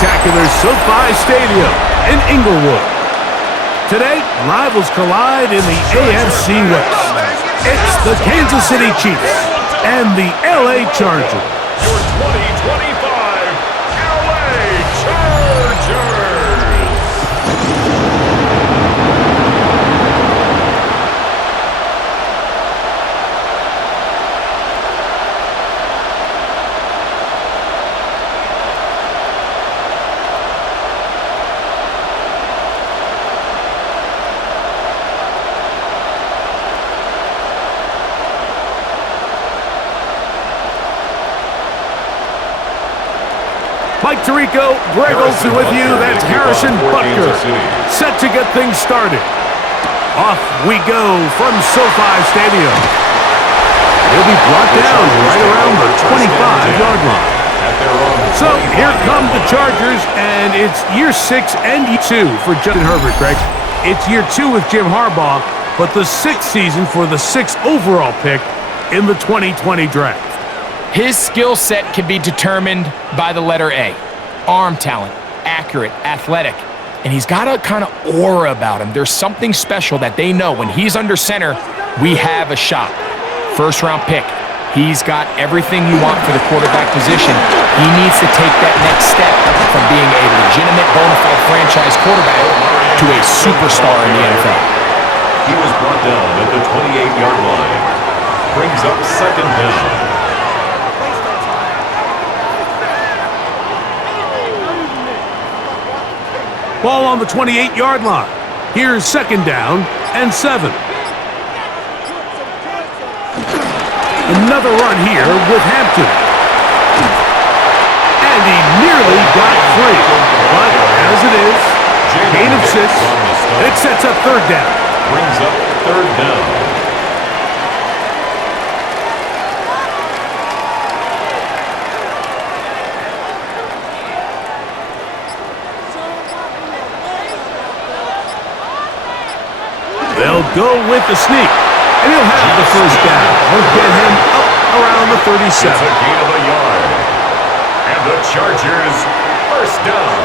spectacular SoFi Stadium in Inglewood. Today, rivals collide in the AFC West. It's the Kansas City Chiefs and the LA Chargers. Your 2025 LA Chargers. Mike Tirico, Greg Olsen with you. That's Harrison Butker, set to get things started. Off we go from SoFi Stadium. He'll be brought down right around the 25-yard line. So here come the Chargers, and it's year 6 and year 2 for Justin Herbert, Greg. It's year 2 with Jim Harbaugh, but the 6th season for the 6th overall pick in the 2020 draft. His skill set can be determined by the letter A. Arm talent, accurate, athletic, and he's got a kind of aura about him. There's something special that they know when he's under center, we have a shot. First-round pick. He's got everything you want for the quarterback position. He needs to take that next step from being a legitimate, bona fide franchise quarterback to a superstar in the NFL. He was brought down at the 28-yard line. Brings up second down. Ball on the 28-yard line. Here's second down and 7. Another run here with Hampton. And he nearly got free. But as it is, gain of 6. It sets up third down. Brings up third down. They'll go with the sneak, and he'll have the first down. We'll get him up around the 37. It's a gain of a yard. And the Chargers, first down.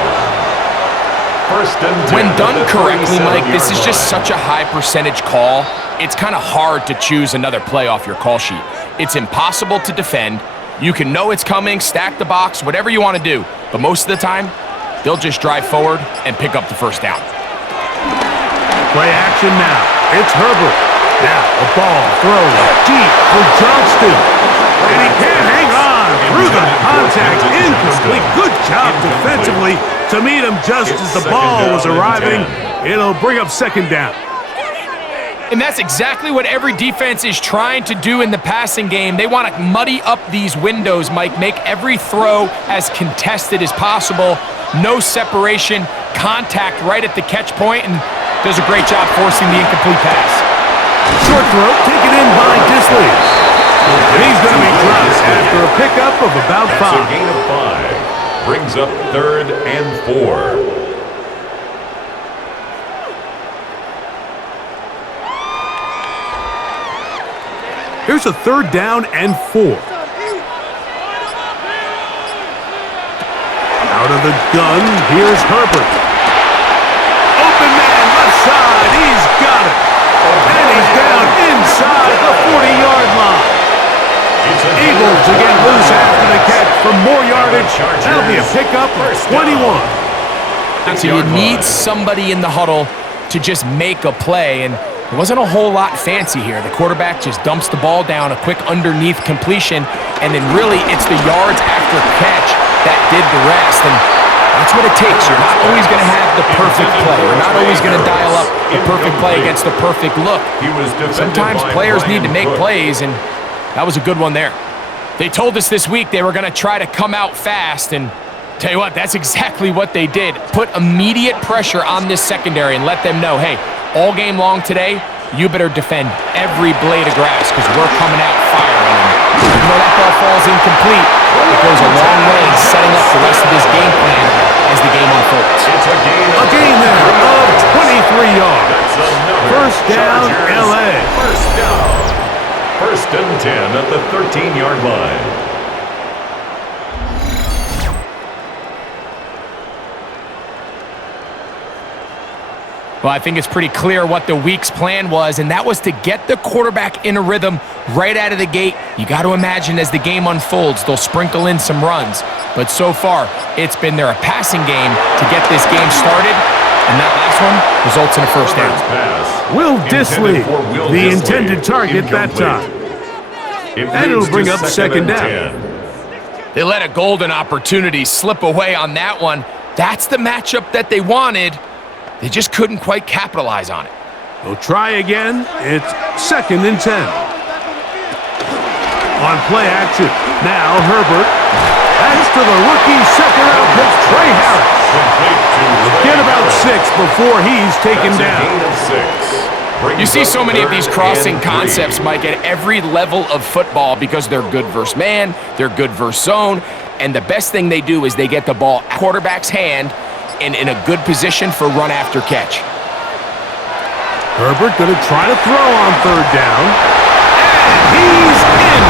First and 10. When done correctly, Mike, this is just such a high percentage call. It's kind of hard to choose another play off your call sheet. It's impossible to defend. You can know it's coming, stack the box, whatever you want to do. But most of the time, they'll just drive forward and pick up the first down. Play action now. It's Herbert. Now the ball throws deep for Johnston. And he can't hang on through the contact. Incomplete. Good job defensively to meet him just as the ball was arriving. It'll bring up second down. And that's exactly what every defense is trying to do in the passing game. They want to muddy up these windows, Mike, make every throw as contested as possible. No separation, contact right at the catch point, and does a great job forcing the incomplete pass. Short throw taken in by Disley. And he's going to be dropped after a pickup of about 5. That's a gain of 5. Brings up third and 4. Here's a third down and 4. Out of the gun, here's Herbert. Open man, left side, he's got it. And he's down inside the 40-yard line. Eagles again loose after the catch for more yardage. That'll be a pickup of 21. So you need somebody in the huddle to just make a play, and there wasn't a whole lot fancy here. The quarterback just dumps the ball down, a quick underneath completion, and then really it's the yards after catch that did the rest. And that's what it takes. You're not always going to have the perfect play. You're not always going to dial up the perfect play against the perfect look. Sometimes players need to make plays, and that was a good one there. They told us this week they were going to try to come out fast, and tell you what, that's exactly what they did. Put immediate pressure on this secondary and let them know, hey, all game long today, you better defend every blade of grass because we're coming out firing. Even though that ball falls incomplete, it goes a long way in setting up the rest of this game plan as the game unfolds. A gain there of 23 yards. First down, LA. First down. First and 10 at the 13-yard line. Well, I think it's pretty clear what the week's plan was, and that was to get the quarterback in a rhythm right out of the gate. You got to imagine as the game unfolds, they'll sprinkle in some runs. But so far, it's been a passing game to get this game started, and that last one results in a first down. Will Disley, the intended target that time. And it'll bring up second down. They let a golden opportunity slip away on that one. That's the matchup that they wanted. They just couldn't quite capitalize on it. They'll try again. It's 2nd and 10. On play action. Now Herbert. That's to the rookie second-round pick, Trey Harris. Get about 6 before he's taken down. You see so many of these crossing concepts, Mike, at every level of football because they're good versus man, they're good versus zone, and the best thing they do is they get the ball at quarterback's hand and in a good position for run after catch. Herbert going to try to throw on 3rd down. And he's in.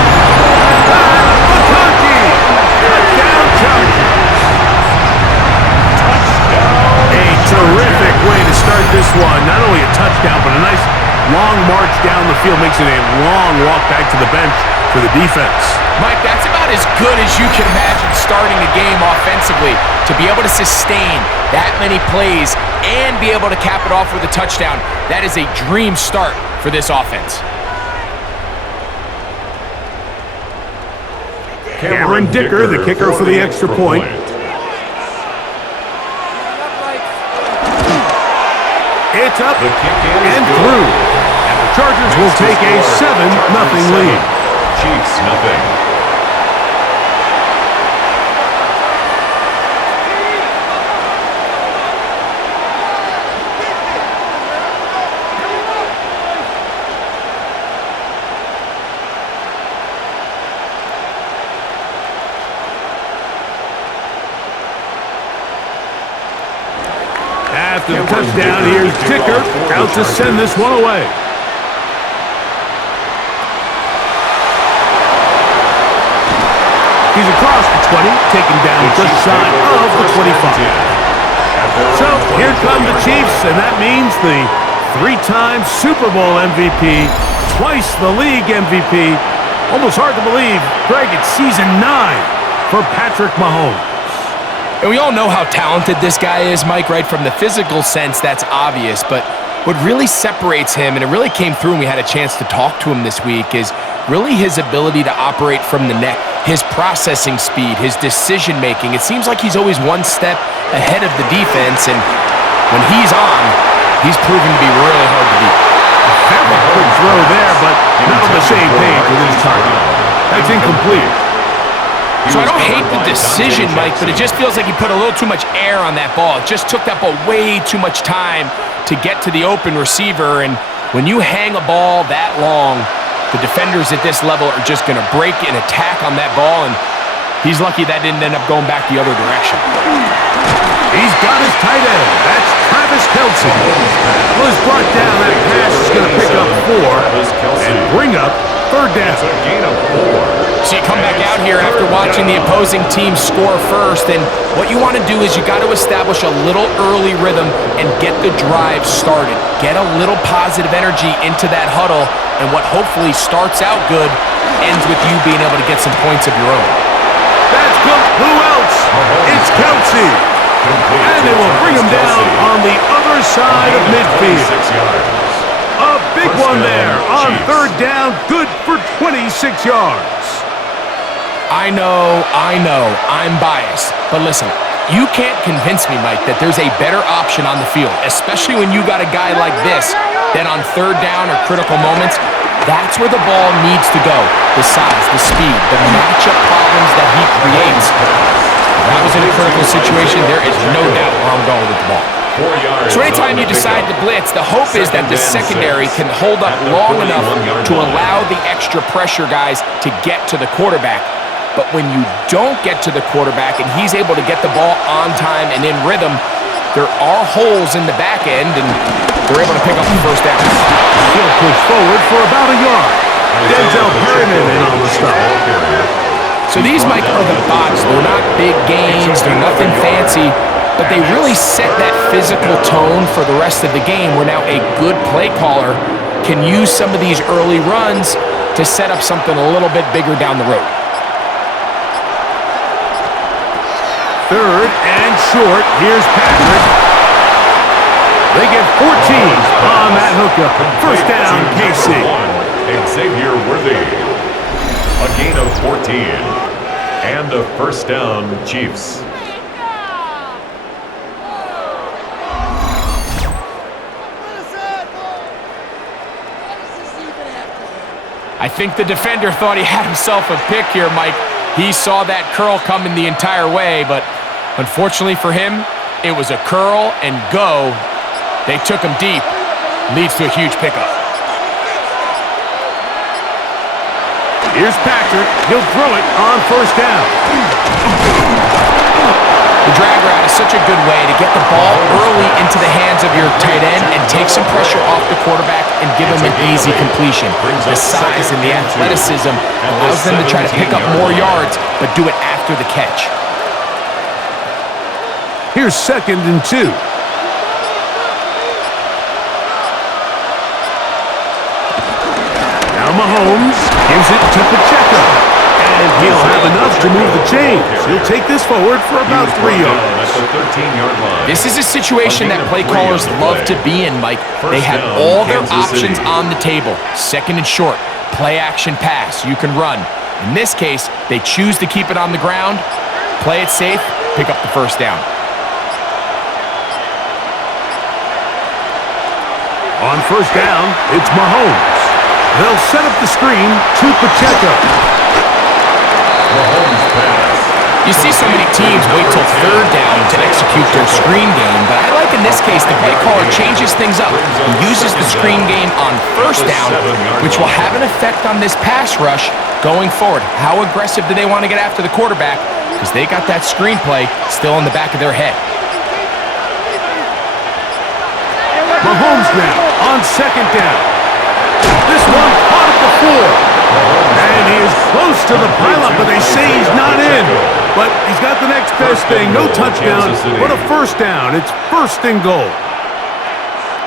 McConkey. Touchdown Chargers. A terrific way to start this one. Not only a touchdown, but a nice long march down the field. Makes it a long walk back to the bench for the defense. Mike, that's about as good as you can imagine starting a game offensively. To be able to sustain that many plays and be able to cap it off with a touchdown, that is a dream start for this offense. Cameron Dicker, the kicker for the extra point. It's up and through. And the Chargers will take a 7-0 lead. Chiefs, nothing. After the touchdown, here's Dicker out to send this one away. He's across the 20, taken down just shy of the 25. So here come the Chiefs, and that means the 3-time Super Bowl MVP, twice the league MVP. Almost hard to believe, Greg, it's season 9 for Patrick Mahomes. And we all know how talented this guy is, Mike, right? From the physical sense, that's obvious. But what really separates him, and it really came through when we had a chance to talk to him this week, is really his ability to operate from the neck, his processing speed, his decision-making. It seems like he's always one step ahead of the defense, and when he's on, he's proven to be really hard to beat. Very good throw there, but not on the same page with his target. That's incomplete. So I don't hate the decision, Mike, but it just feels like he put a little too much air on that ball. It just took that ball way too much time to get to the open receiver, and when you hang a ball that long, the defenders at this level are just going to break and attack on that ball, and he's lucky that didn't end up going back the other direction. He's got his tight end. That's Travis Kelce. Was brought down. That pass is going to pick up 4 and bring up 3rd down. It's a gain of 4. So you come back out here after watching the opposing team score first, and what you want to do is you got to establish a little early rhythm and get the drive started. Get a little positive energy into that huddle, and what hopefully starts out good ends with you being able to get some points of your own. That's good. Who else? It's Kelce. And they will bring him down on the other side of midfield. A big one there on 3rd down. Good for 26 yards. I know, I'm biased. But listen, you can't convince me, Mike, that there's a better option on the field, especially when you got a guy like this, that on 3rd down or critical moments, that's where the ball needs to go. The size, the speed, the matchup problems that he creates. If that was in a critical situation, there is no doubt where I'm going with the ball. So anytime you decide to blitz, the hope is that the secondary can hold up long enough to allow the extra pressure guys to get to the quarterback. But when you don't get to the quarterback and he's able to get the ball on time and in rhythm, there are holes in the back end, and they're able to pick up the first down. He'll push forward for about a yard. Denzel Perryman in on the stop. So these, Mike, are the bots. They're not big gains. They're nothing fancy. but they really set that physical tone for the rest of the game where now a good play caller can use some of these early runs to set up something a little bit bigger down the road. Third and short. Here's Patrick. They get 14 on that hookup. First down, KC. Xavier Worthy. A gain of 14. And a first down, Chiefs. I think the defender thought he had himself a pick here, Mike. He saw that curl coming the entire way, but unfortunately for him, it was a curl and go. They took him deep. Leads to a huge pickup. Here's Patrick. He'll throw it on first down. The drag route is such a good way to get the ball early into the hands of your tight end and take some pressure off the quarterback and give him an easy completion. The size and the athleticism allows them to try to pick up more yards, but do it after the catch. Here's 2nd and 2. Now Mahomes gives it to Pacheco. And he'll have enough to move the chains. He'll take this forward for about 3 yards. This is a situation that play callers love to be in, Mike. They have all their options on the table. 2nd and short, play action pass. You can run. In this case, they choose to keep it on the ground, play it safe, pick up the first down. On first down, it's Mahomes. They'll set up the screen to Pacheco. Mahomes pass. You see so many teams wait till 3rd down to execute their screen game, but I like in this case the play caller changes things up. He uses the screen game on first down, which will have an effect on this pass rush going forward. How aggressive do they want to get after the quarterback? Because they got that screen play still in the back of their head. Mahomes now on 2nd down. This one caught at the 4. And he is close to the pileup, but they say he's not in. But he's got the next best thing. No touchdown, but a first down. It's 1st and goal.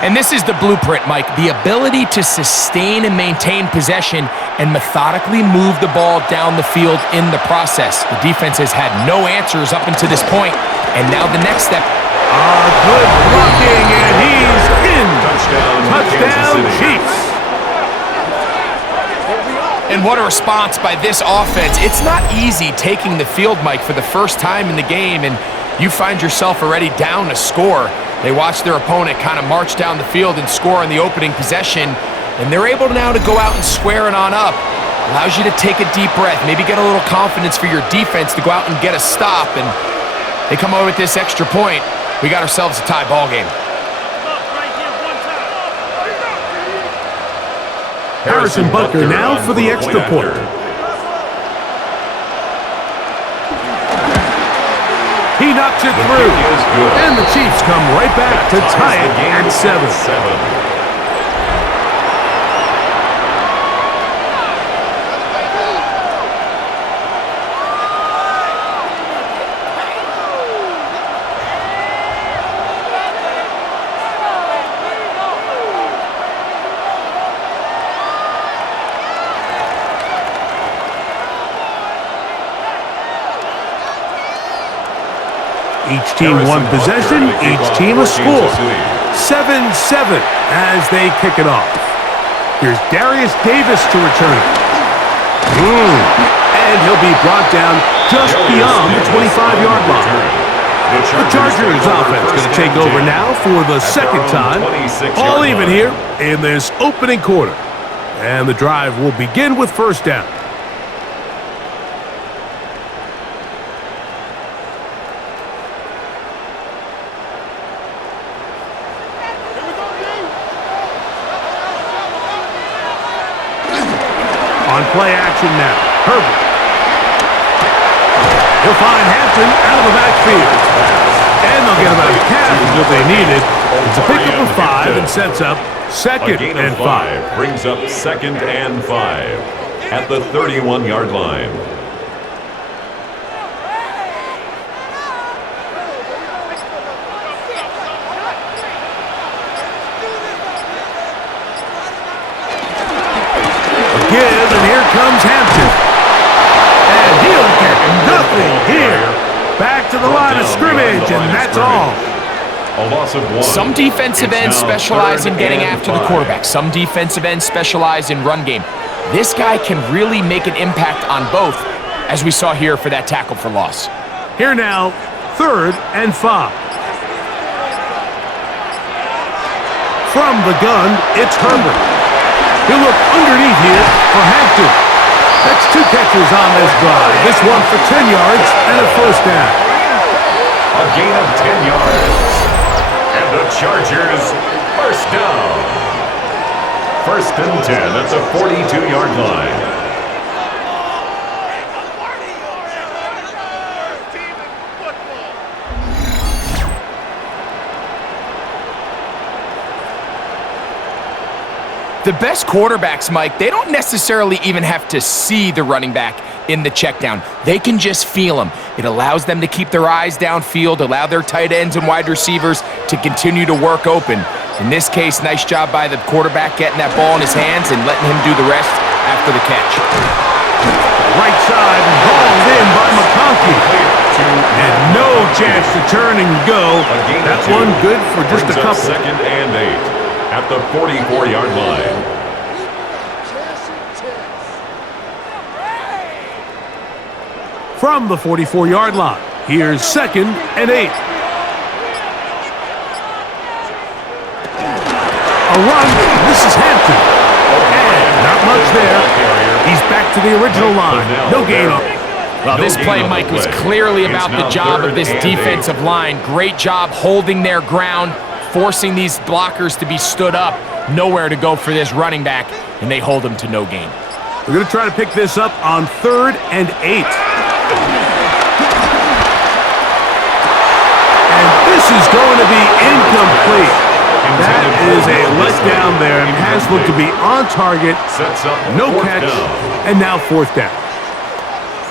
And this is the blueprint, Mike. The ability to sustain and maintain possession and methodically move the ball down the field in the process. The defense has had no answers up until this point, and now the next step. Good blocking, and he's in. Touchdown, Chiefs. And what a response by this offense. It's not easy taking the field, Mike, for the first time in the game, and you find yourself already down a score. They watch their opponent kind of march down the field and score on the opening possession, and they're able now to go out and square it on up. Allows you to take a deep breath, maybe get a little confidence for your defense to go out and get a stop, and they come away with this extra point. We got ourselves a tie ball game. Harrison Butker now for the extra point. He knocks it through. And the Chiefs come right back to tie it at 7. Each team one possession, each team a score. 7-7 as they kick it off. Here's Darius Davis to return it. And he'll be brought down just beyond the 25-yard line. The Chargers offense going to take over now for the 2nd time. All even here in this opening quarter. And the drive will begin with first down. On play action now, Herbert. He'll find Hampton out of the backfield. And they'll get about half of what they needed. It's a pickup of 5 and sets up 2nd and 5. Brings up 2nd and 5 at the 31-yard line. to the line of scrimmage, and that's all. A loss of 1. Some defensive ends specialize in getting after the quarterback. Some defensive ends specialize in run game. This guy can really make an impact on both, as we saw here for that tackle for loss. Here now, 3rd and 5. From the gun, it's Herbert. He'll look underneath here for Hampton. That's 2 catches on this drive. This one for 10 yards and a first down. A gain of 10 yards. And the Chargers, first down. 1st and 10 at the 42-yard line. The best quarterbacks, Mike, they don't necessarily even have to see the running back in the check down. They can just feel him. It allows them to keep their eyes downfield, allow their tight ends and wide receivers to continue to work open. In this case, nice job by the quarterback getting that ball in his hands and letting him do the rest after the catch. Right side, hauled in by McConkey. And no chance to turn and go. That one good for just a couple. 2nd and 8 at the 44-yard line. From the 44-yard line, here's 2nd and 8. A run, this is Hampton. And not much there. He's back to the original line. No gain on. Well, this play, Mike, was clearly about the job of this defensive line. Great job holding their ground, forcing these blockers to be stood up. Nowhere to go for this running back, and they hold him to no gain. We're going to try to pick this up on 3rd and 8. And this is going to be incomplete. That is a letdown there, and has looked to be on target. No catch, and now 4th down.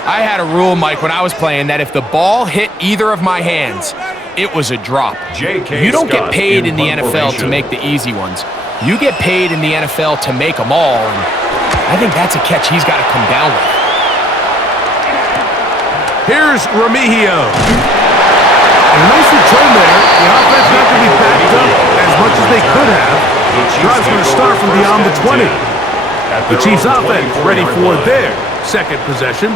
I had a rule, Mike, when I was playing that if the ball hit either of my hands, it was a drop. You don't get paid in the NFL to make the easy ones. You get paid in the NFL to make them all, and I think that's a catch he's got to come down with. Here's Remigio. And a nice return there. The offense not going to be backed up as much as they could have. Drive's going to start from beyond the 20. The Chiefs offense ready for their 2nd possession.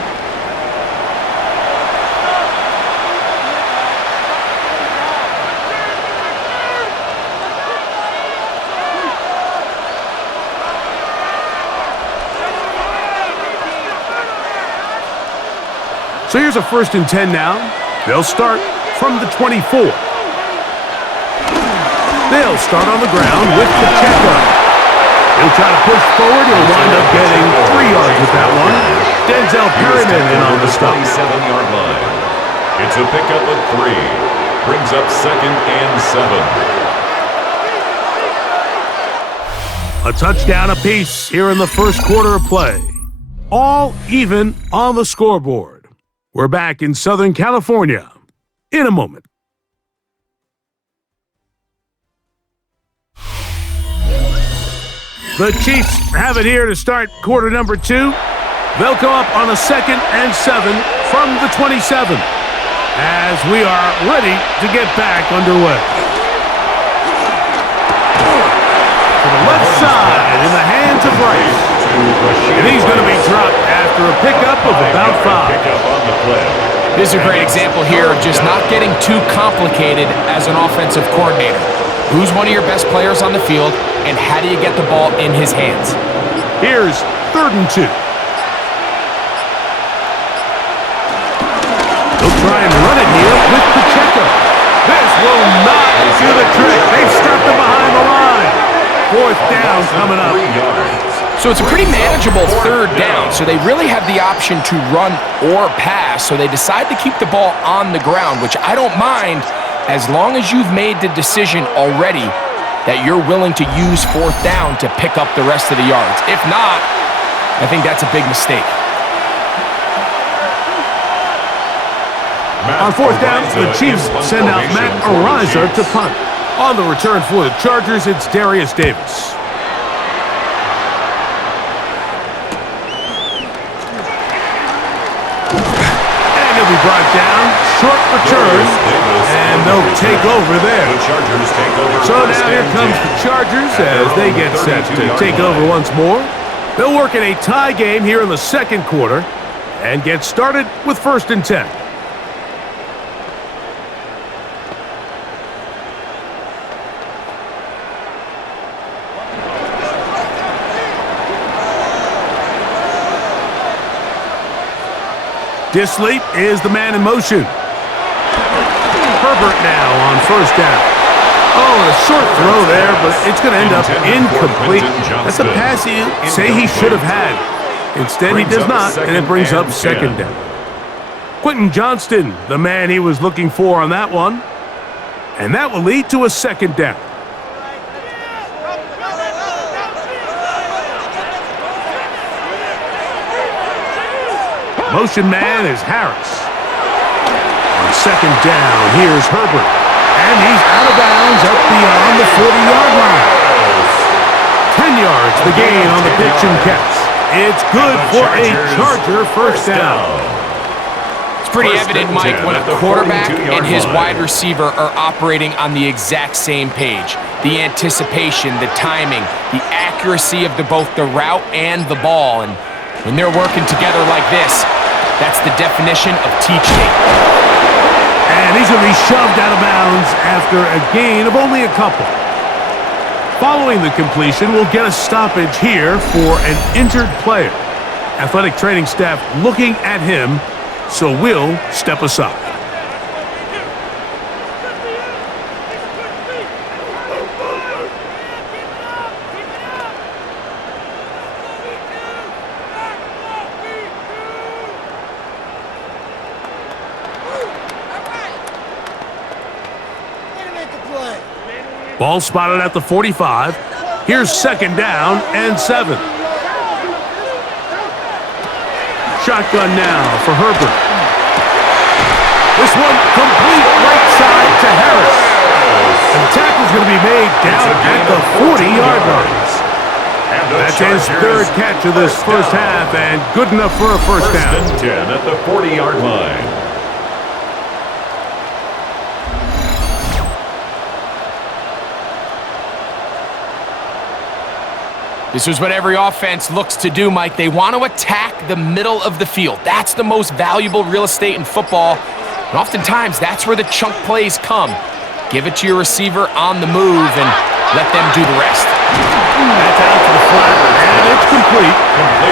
So here's a 1st and 10 now. They'll start from the 24. They'll start on the ground with Pacheco. He'll try to push forward. He'll wind up getting 3 yards with that one. Denzel Perryman in on the stop. 27-yard line. It's a pickup of 3. Brings up 2nd and 7. A touchdown apiece here in the first quarter of play. All even on the scoreboard. We're back in Southern California in a moment. The Chiefs have it here to start quarter number 2. They'll come up on a 2nd and 7 from the 27 as we are ready to get back underway. To the left side in the hands of Rice. And he's going to be dropped after a pickup of about 5. This is a great example here of just not getting too complicated as an offensive coordinator. Who's one of your best players on the field, and how do you get the ball in his hands? Here's 3rd and 2. They'll try and run it here with Pacheco. This will not do the trick. They've stopped him behind the line. 4th down coming up. So it's a pretty manageable 3rd down, so they really have the option to run or pass, so they decide to keep the ball on the ground, which I don't mind as long as you've made the decision already that you're willing to use 4th down to pick up the rest of the yards. If not, I think that's a big mistake. On 4th down, the Chiefs send out Matt Ariza to punt. On the return for the Chargers, it's Darius Davis. And he'll be brought down short return, and they'll take over there. The Chargers take over. So now here comes the Chargers as they get set to take over once more. They'll work in a tie game here in the second quarter and get started with 1st and 10. Disley is the man in motion. Herbert now on 1st down. Oh, and a short throw there, but it's going to end up incomplete. That's a pass you say he should have had. Instead, he does not, and it brings up 2nd down. Quentin Johnston, the man he was looking for on that one. And that will lead to a 2nd down. Motion man is Harris. On 2nd down, here's Herbert. And he's out of bounds up beyond the 40-yard line. 10 yards the gain on the pitch and catch. It's good for a Charger 1st down. It's pretty evident, Mike, when a quarterback and his wide receiver are operating on the exact same page. The anticipation, the timing, the accuracy of both the route and the ball. And when they're working together like this, that's the definition of teach tape. And he's going to be shoved out of bounds after a gain of only a couple. Following the completion, we'll get a stoppage here for an injured player. Athletic training staff looking at him, so we'll step aside. Ball spotted at the 45. Here's 2nd down and 7. Shotgun now for Herbert. This one complete right side to Harris. And the tackle's going to be made down at the 40-yard line. That's his 3rd catch of this 1st half and good enough for a 1st down. 1st and 10 at the 40-yard line. This is what every offense looks to do, Mike. They want to attack the middle of the field. That's the most valuable real estate in football. And oftentimes, that's where the chunk plays come. Give it to your receiver on the move and let them do the rest. That's out to the flat, and it's complete.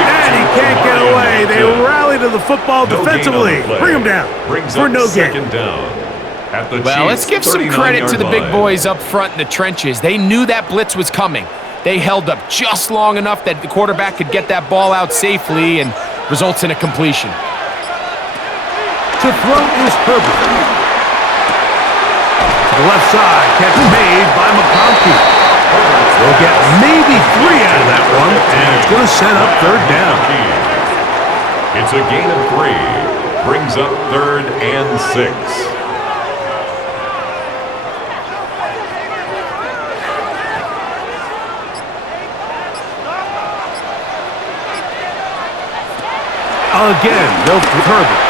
And he can't get away. They rally to the football defensively. Bring him down for no gain. Well, let's give some credit to the big boys up front in the trenches. They knew that blitz was coming. They held up just long enough that the quarterback could get that ball out safely and results in a completion. To throw is Herbert. To the left side, catch made by McConkey. They'll get maybe 3 out of that one, and it's going to set up 3rd down. It's a gain of 3. Brings up 3rd and 6. Again, they'll throw Herbert.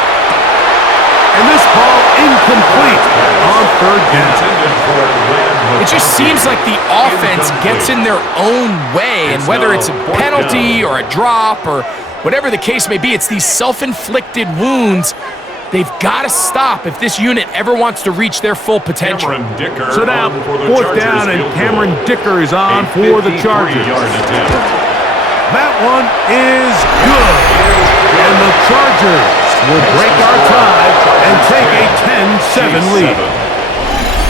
And this ball incomplete on 3rd down. It just seems like the offense gets in their own way, and whether it's a penalty or a drop or whatever the case may be, it's these self-inflicted wounds. They've got to stop if this unit ever wants to reach their full potential. So now, 4th down, and Cameron Dicker is on for the Chargers. That one is good. And the Chargers will break our tie and take a 10-7 lead.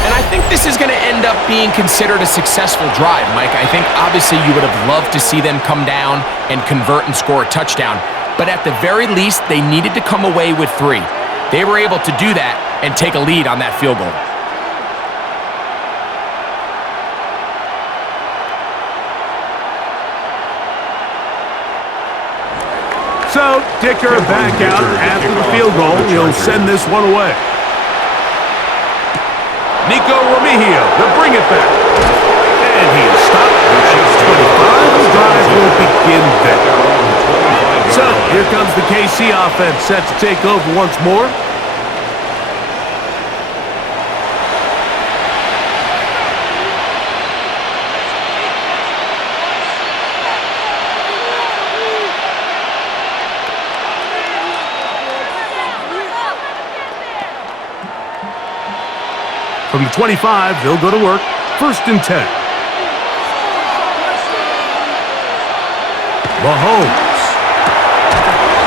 And I think this is going to end up being considered a successful drive, Mike. I think obviously you would have loved to see them come down and convert and score a touchdown. But at the very least, they needed to come away with 3. They were able to do that and take a lead on that field goal. So, Dicker back out after the field goal. He'll send this one away. Nico Remigio, they'll bring it back. And he is stopped at 25. The drive will begin there. So, here comes the KC offense set to take over once more. From the 25, they'll go to work. 1st and 10. Mahomes.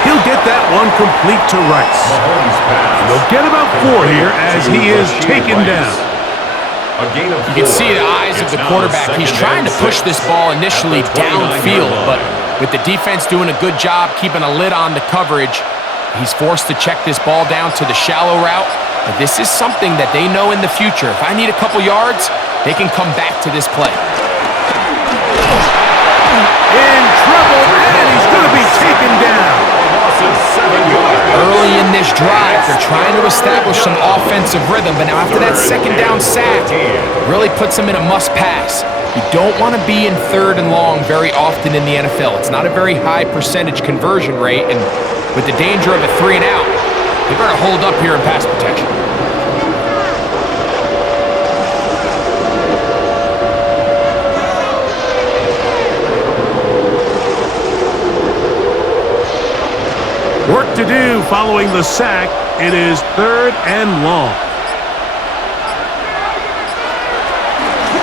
He'll get that one complete to Rice. And they'll get about 4 here as he is taken down. You can see the eyes of the quarterback. He's trying to push this ball initially downfield, but with the defense doing a good job keeping a lid on the coverage, he's forced to check this ball down to the shallow route. But this is something that they know in the future. If I need a couple yards, they can come back to this play. In trouble, and he's going to be taken down. Early in this drive, they're trying to establish some offensive rhythm, but now after that 2nd down sack, really puts them in a must-pass. You don't want to be in 3rd and long very often in the NFL. It's not a very high percentage conversion rate, and with the danger of a 3 and out, they better hold up here in pass protection. Work to do following the sack. It is 3rd and long.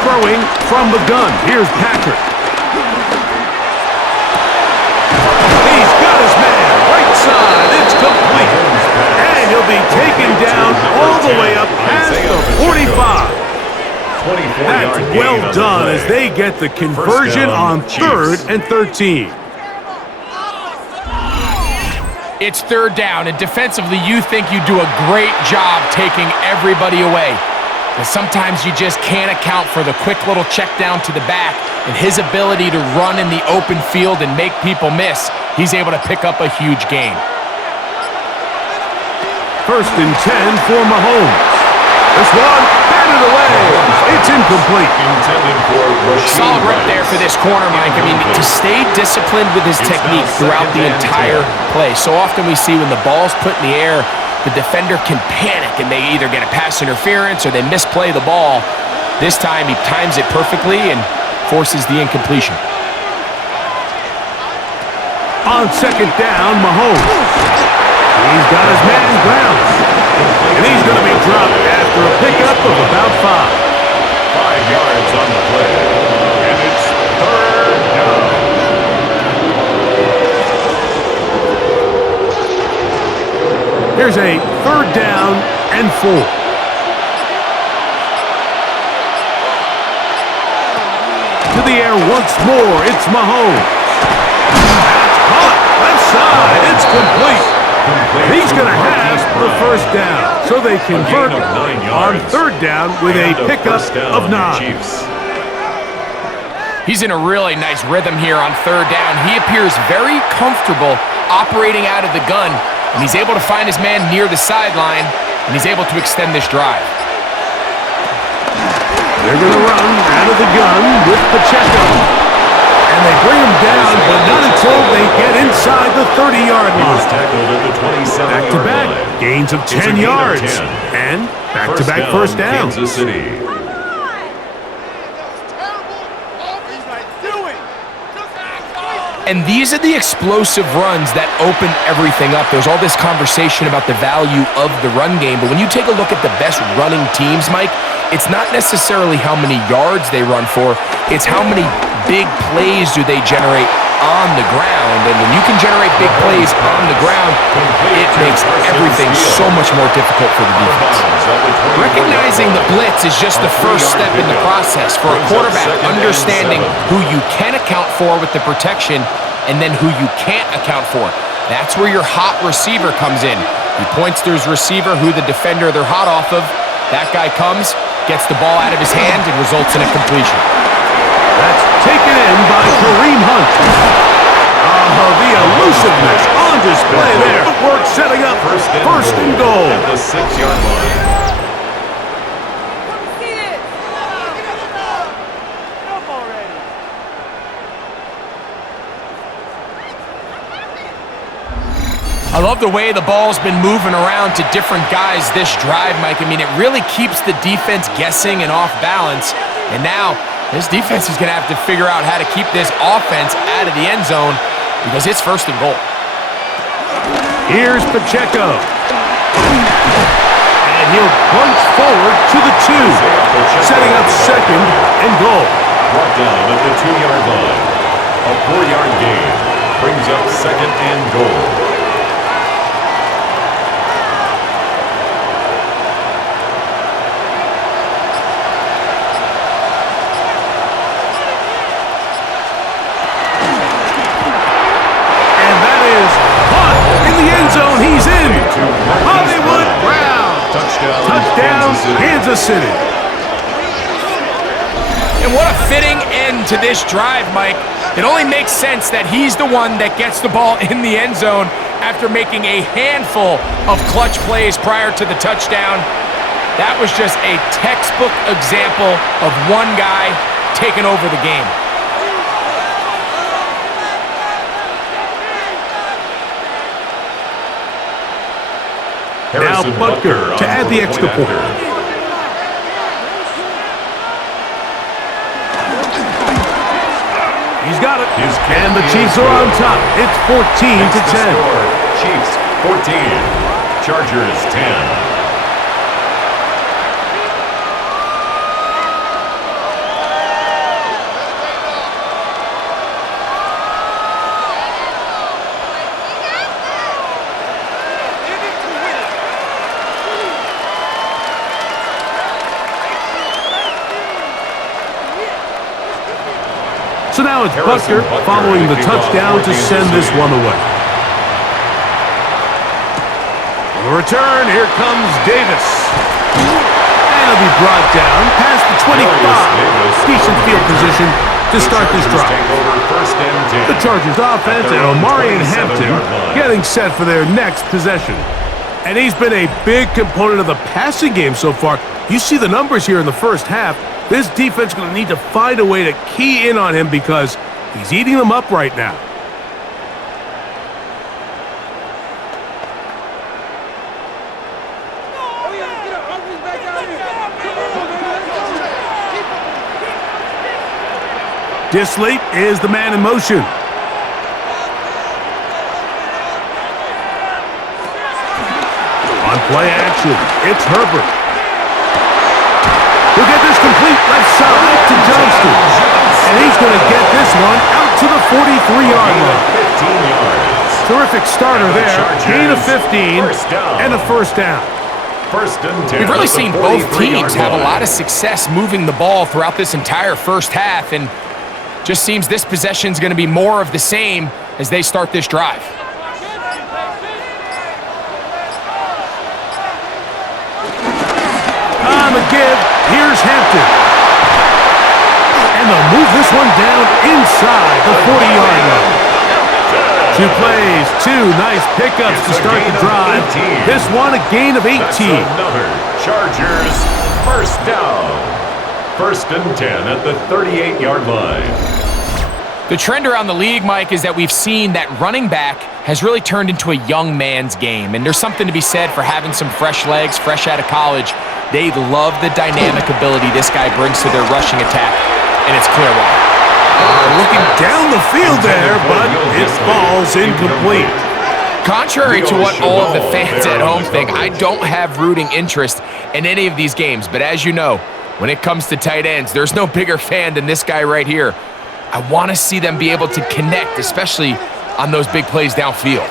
Throwing from the gun. Here's Patrick. He's got his man. Right side. It's complete. And he'll be taken down all the way up past the 45. That's well done as they get the conversion on 3rd and 13. It's 3rd down, and defensively, you think you do a great job taking everybody away. But sometimes you just can't account for the quick little check down to the back and his ability to run in the open field and make people miss. He's able to pick up a huge gain. 1st and 10 for Mahomes. This one, batted away. It's incomplete. Solid rep there for this corner, Mike. I mean, to stay disciplined with his technique throughout the entire play. So often we see when the ball's put in the air, the defender can panic and they either get a pass interference or they misplay the ball. This time he times it perfectly and forces the incompletion. On 2nd down, Mahomes. He's got his man ground. And he's going to be dropped after a pickup of about 5. 5 yards on the play. And it's 3rd down. Here's a 3rd down and 4. To the air once more. It's Mahomes. That's caught. Left side. It's complete. He's going to have the 1st down. So they convert on 3rd down with a pickup of 9. He's in a really nice rhythm here on 3rd down. He appears very comfortable operating out of the gun, and he's able to find his man near the sideline, and he's able to extend this drive. They're going to run out of the gun with Pacheco. And they bring him down, but not until they get inside the 30-yard line. Back-to-back gains of 10 yards. And back-to-back 1st downs. Kansas City. And these are the explosive runs that open everything up. There's all this conversation about the value of the run game, but when you take a look at the best running teams, Mike, it's not necessarily how many yards they run for, it's how many big plays do they generate on the ground. And when you can generate big plays on the ground, it makes everything so much more difficult for the defense. Recognizing the blitz is just the first step in the process for a quarterback, understanding who you can account for with the protection and then who you can't account for. That's where your hot receiver comes in. He points to his receiver, who the defender they're hot off of. That guy comes, gets the ball out of his hand, and results in a completion. That's taken in by Kareem Hunt. The elusiveness on display there. Footwork setting up first and goal. At the 6-yard line. I love the way the ball's been moving around to different guys this drive, Mike. I mean, it really keeps the defense guessing and off balance. And now, this defense is going to have to figure out how to keep this offense out of the end zone because it's 1st and goal. Here's Pacheco. And he'll punch forward to the 2, setting up second and goal. Brought down at the 2-yard line. A 4-yard gain brings up second and goal. Zone, he's in. Hollywood Brown. Touchdown, Kansas City. And what a fitting end to this drive, Mike. It only makes sense that he's the one that gets the ball in the end zone after making a handful of clutch plays prior to the touchdown. That was just a textbook example of one guy taking over the game. Now Butker to add the extra point. He's got it. And the Chiefs are on top. It's 14-10. Chiefs 14. Chargers 10. So now it's Butker following the touchdown to send this one away. On the return, here comes Davis. And he'll be brought down past the 25. Decent field position to start this drive. The Chargers offense and Omarion Hampton getting set for their next possession. And he's been a big component of the passing game so far. You see the numbers here in the first half. This defense is going to need to find a way to key in on him because he's eating them up right now. Disley is the man in motion. On play action, it's Herbert. He'll get this complete left side to Johnston. And he's going to get this one out to the 43-yard line. 15 yards. Terrific starter there. Gain of 15 and a first down. First and 10. We've really seen both teams have a lot of success moving the ball throughout this entire first half, and just seems this possession is going to be more of the same as they start this drive. On the give, here's Hampton. And they'll move this one down inside the 40-yard line. 2 plays, 2 nice pickups to start the drive. This one a gain of 18. That's another Chargers first down. First and 10 at the 38-yard line. The trend around the league, Mike, is that we've seen that running back has really turned into a young man's game. And there's something to be said for having some fresh legs, fresh out of college. They love the dynamic ability this guy brings to their rushing attack, and it's clear why. Looking down the field there, but it falls incomplete. Contrary to what all of the fans at home think, I don't have rooting interest in any of these games. But as you know, when it comes to tight ends, there's no bigger fan than this guy right here. I want to see them be able to connect, especially on those big plays downfield.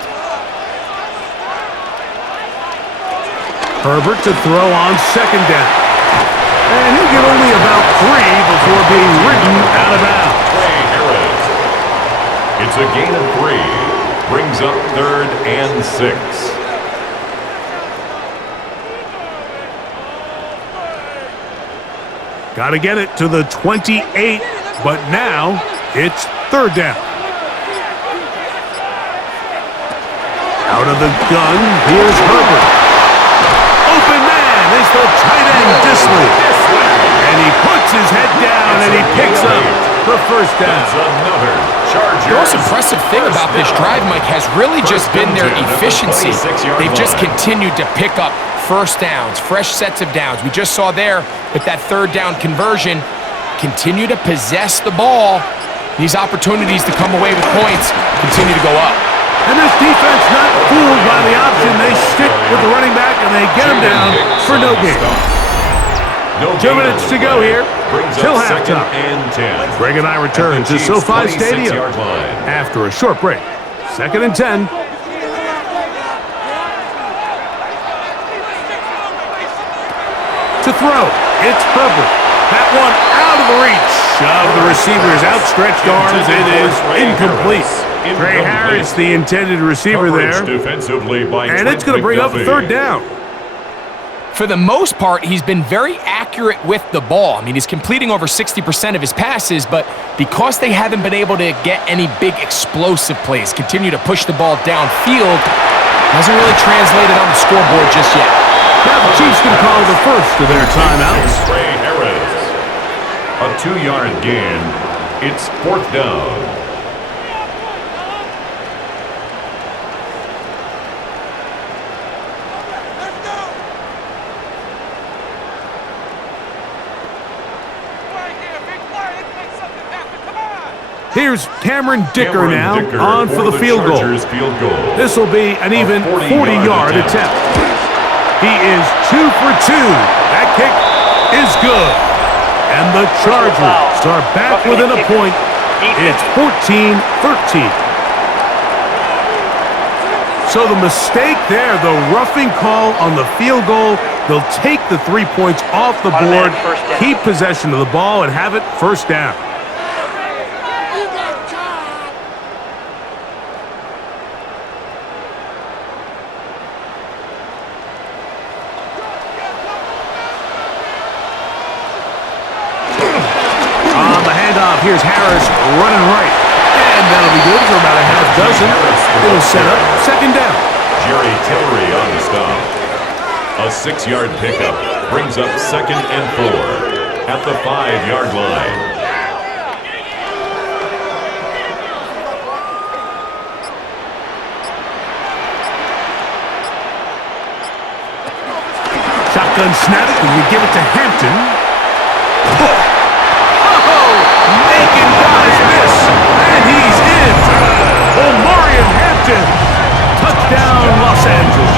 Herbert to throw on second down. And he'll get only about 3 before being ridden out of bounds. It's a gain of 3. Brings up 3rd and 6. Got to get it to the 28, but now it's 3rd down. Out of the gun, here's Herbert. Open man is the tight end, Disley. And he puts his head down and he picks up the first down. The most impressive thing about this drive, Mike, has really just been their efficiency. They've just continued to pick up first downs, fresh sets of downs. We just saw there with that 3rd down conversion, continue to possess the ball. These opportunities to come away with points continue to go up. And this defense not fooled by the option. They stick with the running back, and they get him down for no gain. 2 minutes to go here till halftime. Greg and I return to SoFi Stadium after a short break. 2nd and 10. To throw, it's Herbert. That one out of the reach of the receiver's outstretched arms. It is incomplete. Trey Harris, the intended receiver there. And it's going to bring up 3rd down. For the most part, he's been very accurate with the ball. I mean, he's completing over 60% of his passes, but because they haven't been able to get any big explosive plays, continue to push the ball downfield, hasn't really translated on the scoreboard just yet. Now the Chiefs can call the first of their timeouts. Trey Harris. A 2-yard gain. It's 4th down. Here's Cameron Dicker now on for the field goal. This will be an even 40-yard attempt. He is 2 for 2. That kick is good. And the Chargers are back within a point. It's 14-13. So the mistake there, the roughing call on the field goal, they'll take the 3 points off the board, keep possession of the ball, and have it 1st down. Here's Harris running right. And that'll be good for about a half dozen. It'll set up 2nd down. Jerry Tillery on the stop. A 6-yard pickup brings up 2nd and 4 at the 5-yard line. Shotgun snap. Can you give it to Hampton? Making guys miss, and he's in. Omarion Hampton, touchdown Los Angeles.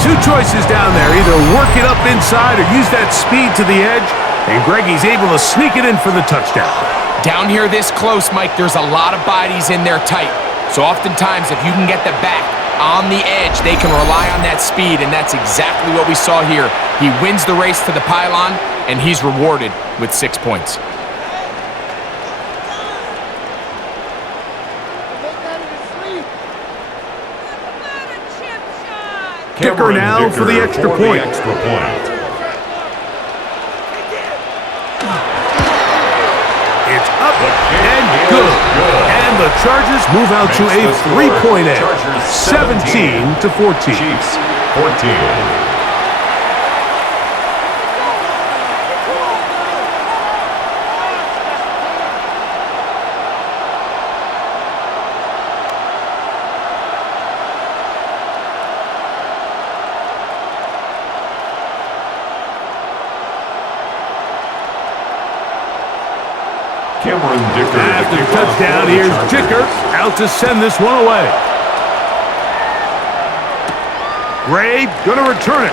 Two choices down there, either work it up inside or use that speed to the edge, and Greggy's able to sneak it in for the touchdown. Down here this close, Mike, there's a lot of bodies in there tight. So oftentimes, if you can get the back on the edge, they can rely on that speed, and that's exactly what we saw here. He wins the race to the pylon, and he's rewarded with 6 points. Dicker now for the extra point. It's up and good. And the Chargers move out to a 3-point edge. 17-14. Chiefs 14. After the touchdown, here's Dicker out to send this one away. Gray gonna return it.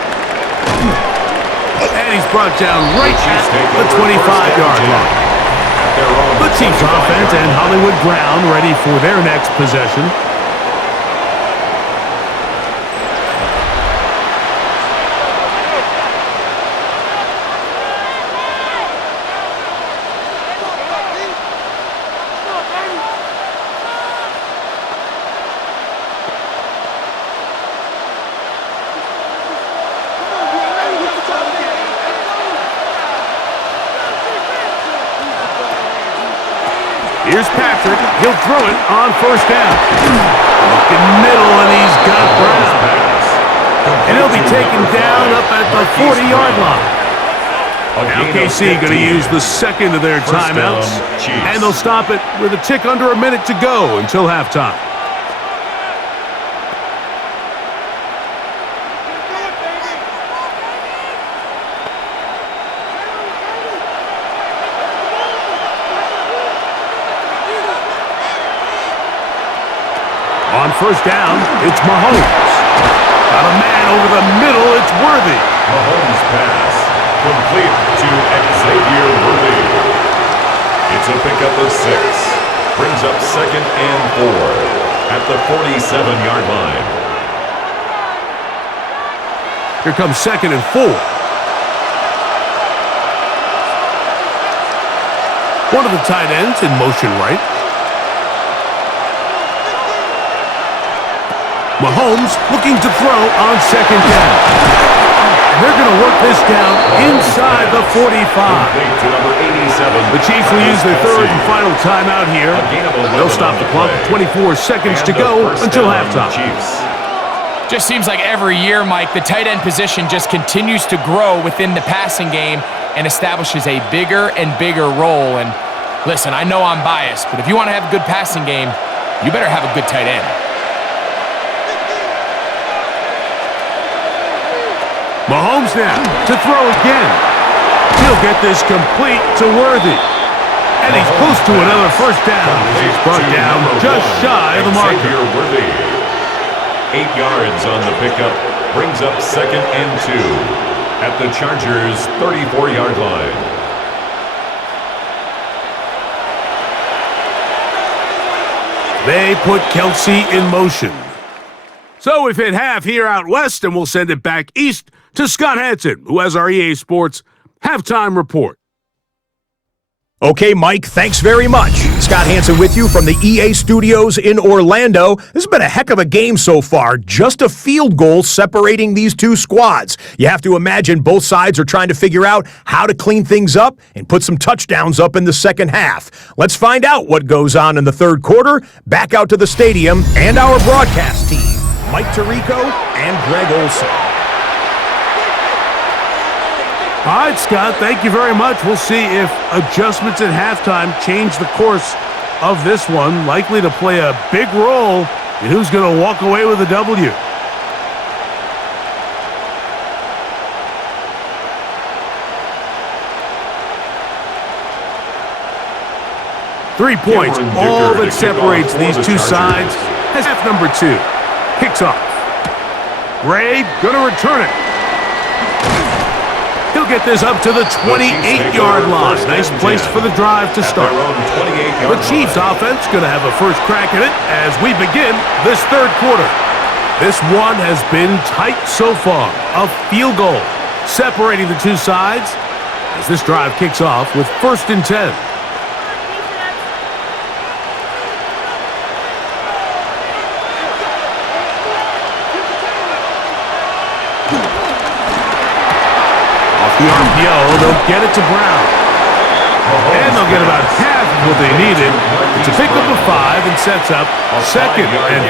And he's brought down right at the 25-yard line. The Chiefs offense and Hollywood Brown ready for their next possession. Here's Patrick. He'll throw it on 1st down. Looking middle, and he's got Brown. And he'll be taken down up at the 40-yard line. Now KC going to use the 2nd of their timeouts. And they'll stop it with a tick under a minute to go until halftime. On first down, it's Mahomes. Got a man over the middle. It's Worthy. Mahomes' pass complete to Xavier Worthy. It's a pickup of 6. Brings up 2nd and 4 at the 47-yard line. Here comes 2nd and 4. One of the tight ends in motion right. Mahomes looking to throw on 2nd down. And they're going to work this down inside the 45. The Chiefs will use their 3rd and final timeout here. They'll stop the clock with 24 seconds to go until halftime. Just seems like every year, Mike, the tight end position just continues to grow within the passing game and establishes a bigger and bigger role. And listen, I know I'm biased, but if you want to have a good passing game, you better have a good tight end. Mahomes now to throw again. He'll get this complete to Worthy. And he's close to another first down as he's brought down just shy of the marker. 8 yards on the pickup. Brings up 2nd and 2 at the Chargers' 34-yard line. They put Kelsey in motion. So we've hit half here out west, and we'll send it back east to Scott Hansen, who has our EA Sports halftime report. Okay, Mike, thanks very much. Scott Hansen with you from the EA Studios in Orlando. This has been a heck of a game so far. Just a field goal separating these two squads. You have to imagine both sides are trying to figure out how to clean things up and put some touchdowns up in the second half. Let's find out what goes on in the third quarter. Back out to the stadium and our broadcast team, Mike Tirico and Greg Olson. All right, Scott, thank you very much. We'll see if adjustments at halftime change the course of this one, likely to play a big role in who's going to walk away with a W. Points, all that separates these two sides. As half number 2 kicks off. Gray going to return it. He'll get this up to the 28-yard line. Nice place for the drive to start. The Chiefs offense going to have a first crack at it as we begin this third quarter. This one has been tight so far. A field goal separating the two sides as this drive kicks off with 1st and 10. The RPO, they'll get it to Brown. And they'll get about half of what they needed. It's a pickup of 5 and sets up 2nd and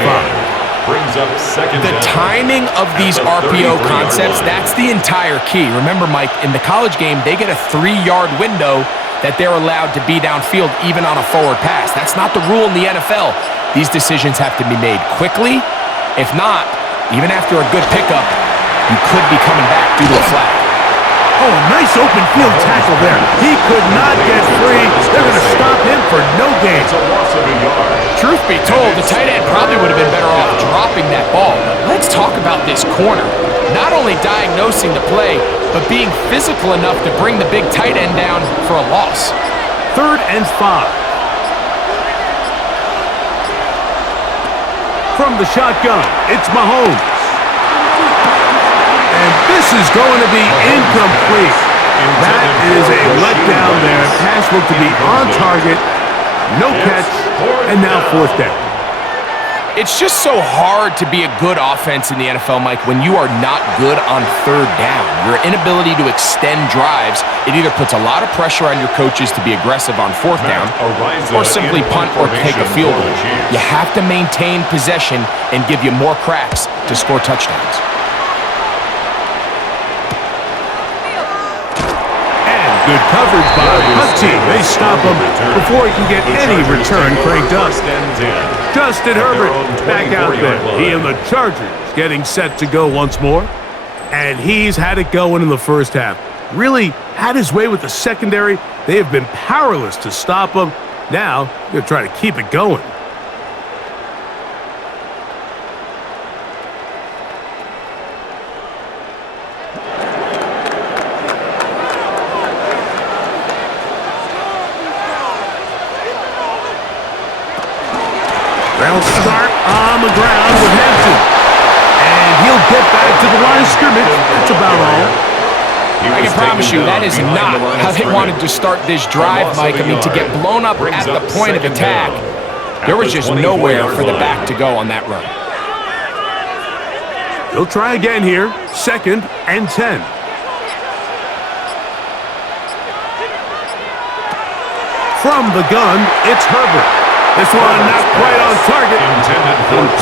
5. Brings up 2nd. The timing of these RPO concepts, that's the entire key. Remember, Mike, in the college game, they get a 3-yard window that they're allowed to be downfield even on a forward pass. That's not the rule in the NFL. These decisions have to be made quickly. If not, even after a good pickup, you could be coming back due to a flag. Oh, nice open field tackle there. He could not get free. They're going to stop him for no gain. It's a loss of a yard. Truth be told, the tight end probably would have been better off dropping that ball. Let's talk about this corner. Not only diagnosing the play, but being physical enough to bring the big tight end down for a loss. 3rd and 5. From the shotgun, it's Mahomes. And this is going to be incomplete. That is a letdown there. Pass looked to be on target. No catch. And now 4th down. It's just so hard to be a good offense in the NFL, Mike, when you are not good on 3rd down. Your inability to extend drives, it either puts a lot of pressure on your coaches to be aggressive on 4th down or simply punt or take a field goal. You have to maintain possession and give you more cracks to score touchdowns. Good coverage by the punt team. They stop him before he can get any return cranked up. Justin Herbert back out there. He and the Chargers getting set to go once more. And he's had it going in the first half. Really had his way with the secondary. They have been powerless to stop him. Now, they're going to try to keep it going. They'll start on the ground with Hampton. And he'll get back to the line of scrimmage. That's about all. I can promise you that is not how they wanted to start this drive, Mike. I mean, to get blown up at the point of attack, there was just nowhere for the back to go on that run. They'll try again here. 2nd and 10. From the gun, it's Herbert. This one not quite on target.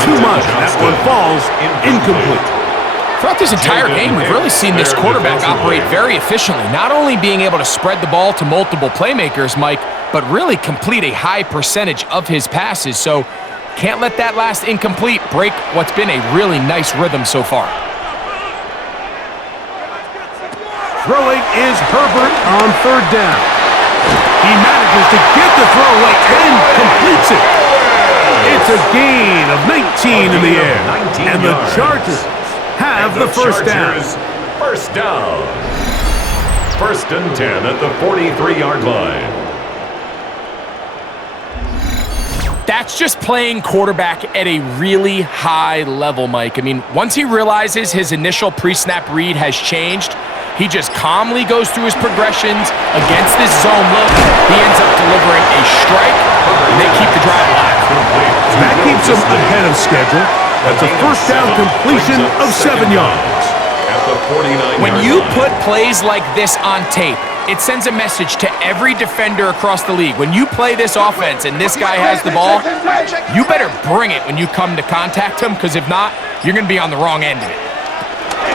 Too much. That one falls incomplete. Throughout this entire game, we've really seen this quarterback operate very efficiently, not only being able to spread the ball to multiple playmakers, Mike, but really complete a high percentage of his passes. So can't let that last incomplete break what's been a really nice rhythm so far. Throwing is Herbert on 3rd down. He manages to get the throw away and completes it. It's a gain of 19 in the air. And the Chargers have the first down. First down. 1st and 10 at the 43-yard line. That's just playing quarterback at a really high level, Mike. I mean, once he realizes his initial pre-snap read has changed, he just calmly goes through his progressions against this zone look. He ends up delivering a strike, and they keep the drive alive. That keeps him ahead of schedule. That's a first down completion of 7 yards. When you put plays like this on tape, it sends a message to every defender across the league. When you play this offense and this guy has the ball, you better bring it when you come to contact him, because if not, you're going to be on the wrong end of it.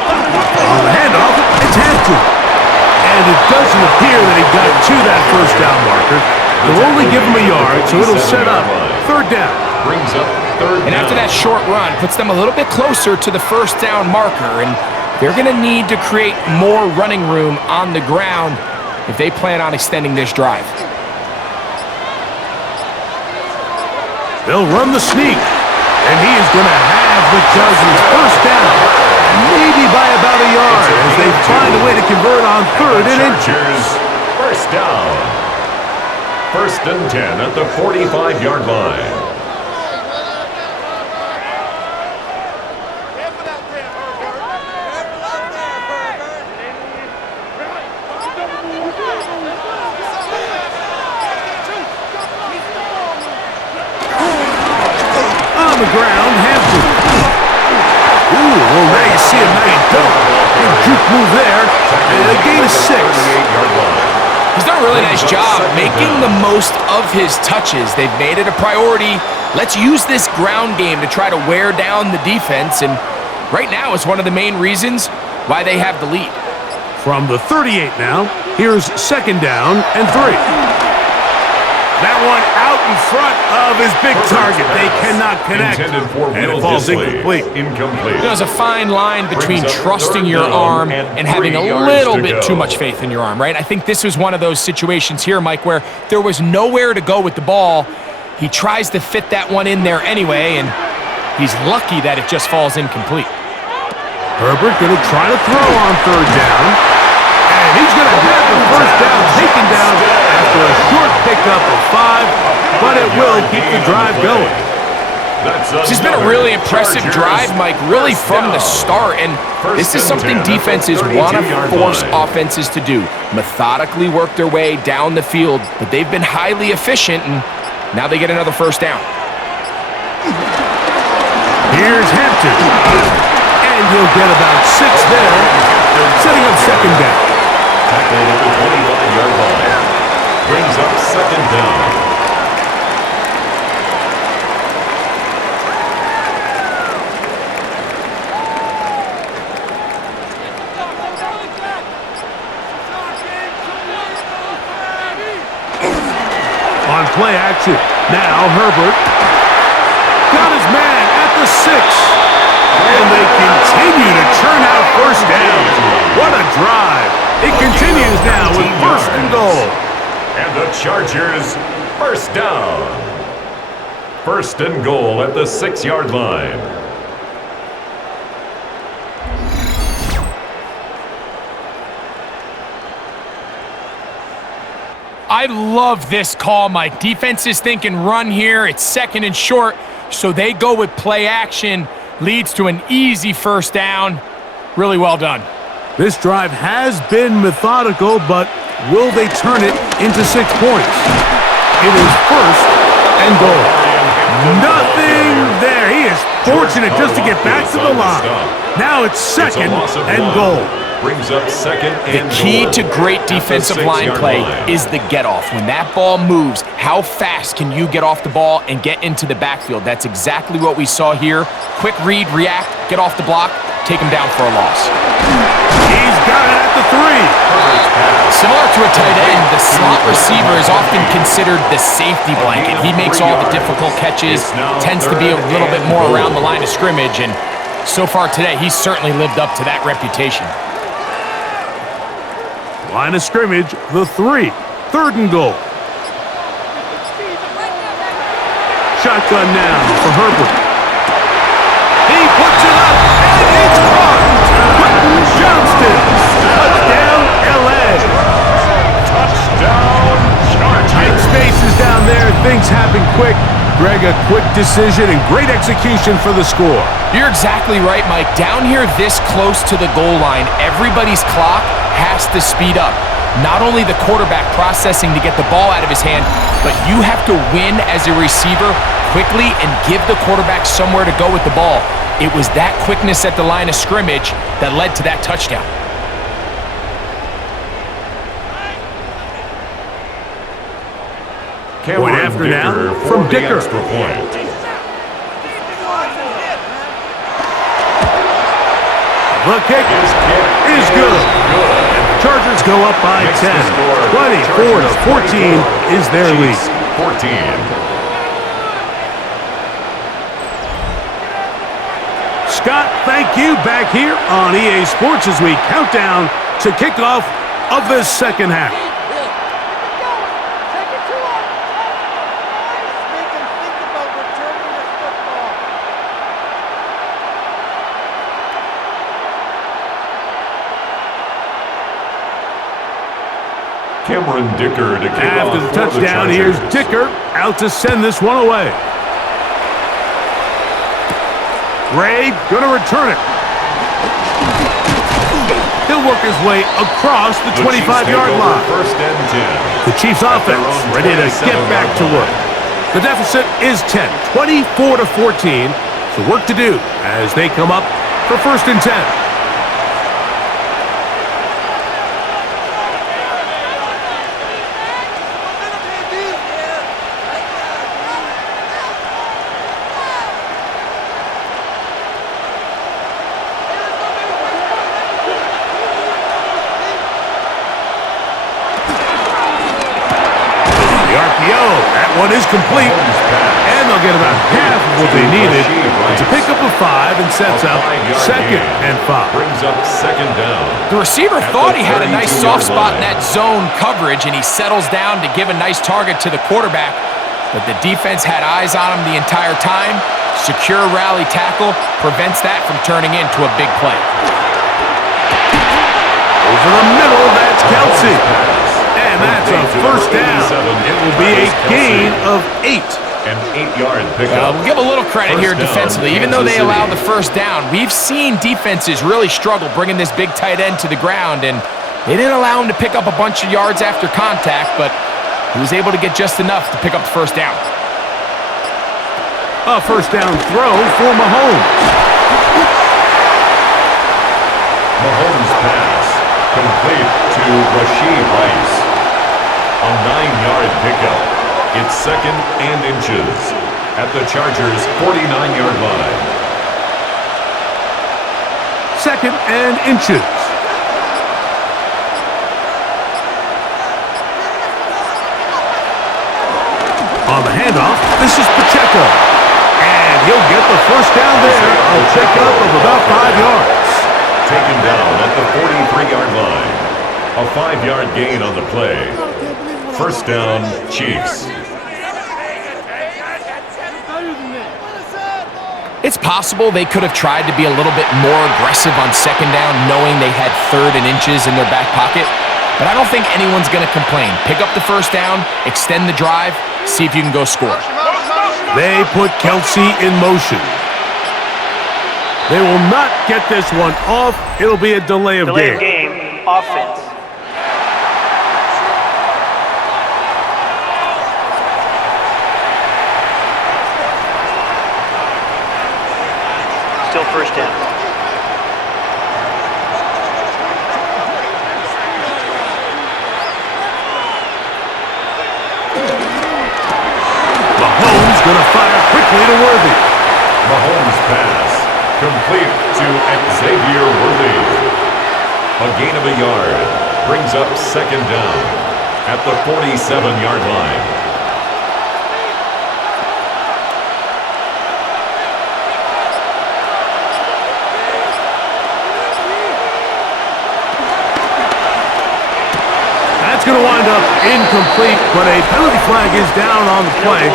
On the handoff, it's Hampton. And it doesn't appear that he got to that first down marker. They'll only give him a yard, so it'll set up 3rd down. Brings up 3rd down. And after that short run, puts them a little bit closer to the first down marker, and they're going to need to create more running room on the ground if they plan on extending this drive. They'll run the sneak, and he is going to have the Chargers first down, maybe by about a yard, as they find a way to convert on 3rd and inches. First down. 1st and 10 at the 45-yard line. On the ground, Hampton. Ooh, well, now you see him, now you don't. Good juke move there, and a gain of 6. He's done a really nice job making the most of his touches. They've made it a priority. Let's use this ground game to try to wear down the defense, and right now it's one of the main reasons why they have the lead. From the 38 now, here's 2nd down and 3. That one out in front of his big target. They cannot connect, and it falls incomplete. There's a fine line between trusting your arm and having a little bit too much faith in your arm, right? I think this was one of those situations here, Mike, where there was nowhere to go with the ball. He tries to fit that one in there anyway, and he's lucky that it just falls incomplete. Herbert going to try to throw on 3rd down, and he's going to have the first down taken down after a short pickup of 5, but it will keep the drive going. This has been a really impressive drive, Mike, really from the start, and this is something defenses want to force offenses to do. Methodically work their way down the field, but they've been highly efficient, and now they get another first down. Here's Hampton, and he'll get about 6 there, setting up 2nd down. Tackled at the 25-yard line. Brings up 2nd down. On play action, now Herbert got his man at the 6, and they continue to churn out first downs. What a drive! It continues now with 1st and goal. And the Chargers, first down. 1st and goal at the 6-yard line. I love this call, Mike. Defense is thinking run here. It's 2nd and short. So they go with play action, leads to an easy first down. Really well done. This drive has been methodical, but will they turn it into 6 points? It is first and goal. Nothing there. He is fortunate just to get back to the line. Now it's second and goal. Brings up second and The key goal to great defensive line play is the get-off. When that ball moves, how fast can you get off the ball and get into the backfield? That's exactly what we saw here. Quick read, react, get off the block, take him down for a loss. He's got it at the 3. Similar to a tight end, the slot receiver is often considered the safety blanket. He makes all the difficult catches, tends to be a little bit more around the line of scrimmage, and so far today, he's certainly lived up to that reputation. Line of scrimmage, the 3. Third and goal. Shotgun now for Herbert. He puts it up, and it's caught. Quentin Johnston. Touchdown, L.A. touchdown Chargers. Tight spaces down there. Things happen quick. Greg, a quick decision and great execution for the score. You're exactly right, Mike. Down here this close to the goal line, everybody's clock has to speed up. Not only the quarterback processing to get the ball out of his hand, but you have to win as a receiver quickly and give the quarterback somewhere to go with the ball. It was that quickness at the line of scrimmage that led to that touchdown. Point after now from Dicker. Extra point. The kick is good. And the Chargers go up by 10. 24-14 is their lead. 14. Scott, thank you. Back here on EA Sports as we count down to kickoff of the second half. Cameron Dicker to kick off After the touchdown, here's Dicker out to send this one away. Ray going to return it. He'll work his way across the 25-yard line. First and 10. The Chiefs offense ready to get back to work. The deficit is 10, 24-14. So work to do as they come up for first and 10. One is complete, and they'll get about half of what they needed. It's a pickup of 5 and sets up second and 5. Brings up second down. The receiver thought he had a nice soft spot in that zone coverage, and he settles down to give a nice target to the quarterback. But the defense had eyes on him the entire time. Secure rally tackle prevents that from turning into a big play. Over the middle, that's Kelsey. And that's a first down. It will be a gain of 8. An 8-yard pickup. We'll give a little credit here defensively. Even though they allowed the first down, we've seen defenses really struggle bringing this big tight end to the ground, and they didn't allow him to pick up a bunch of yards after contact, but he was able to get just enough to pick up the first down. A first down throw for Mahomes. Mahomes pass complete to Rashee Rice. A 9-yard pickup. It's second and inches at the Chargers' 49-yard line. Second and inches. On the handoff, this is Pacheco. And he'll get the first down there. A pickup of about 5 yards. Taken down at the 43-yard line. A 5-yard gain on the play. First down, Chiefs. It's possible they could have tried to be a little bit more aggressive on second down, knowing they had third and inches in their back pocket. But I don't think anyone's going to complain. Pick up the first down, extend the drive, see if you can go score. They put Kelsey in motion. They will not get this one off. It'll be a delay of game. Delay of game, offense. Still first down. Mahomes going to fire quickly to Worthy. Mahomes pass complete to Xavier Worthy. A gain of a yard brings up second down at the 47-yard line. That's going to wind up incomplete, but a penalty flag is down on the play.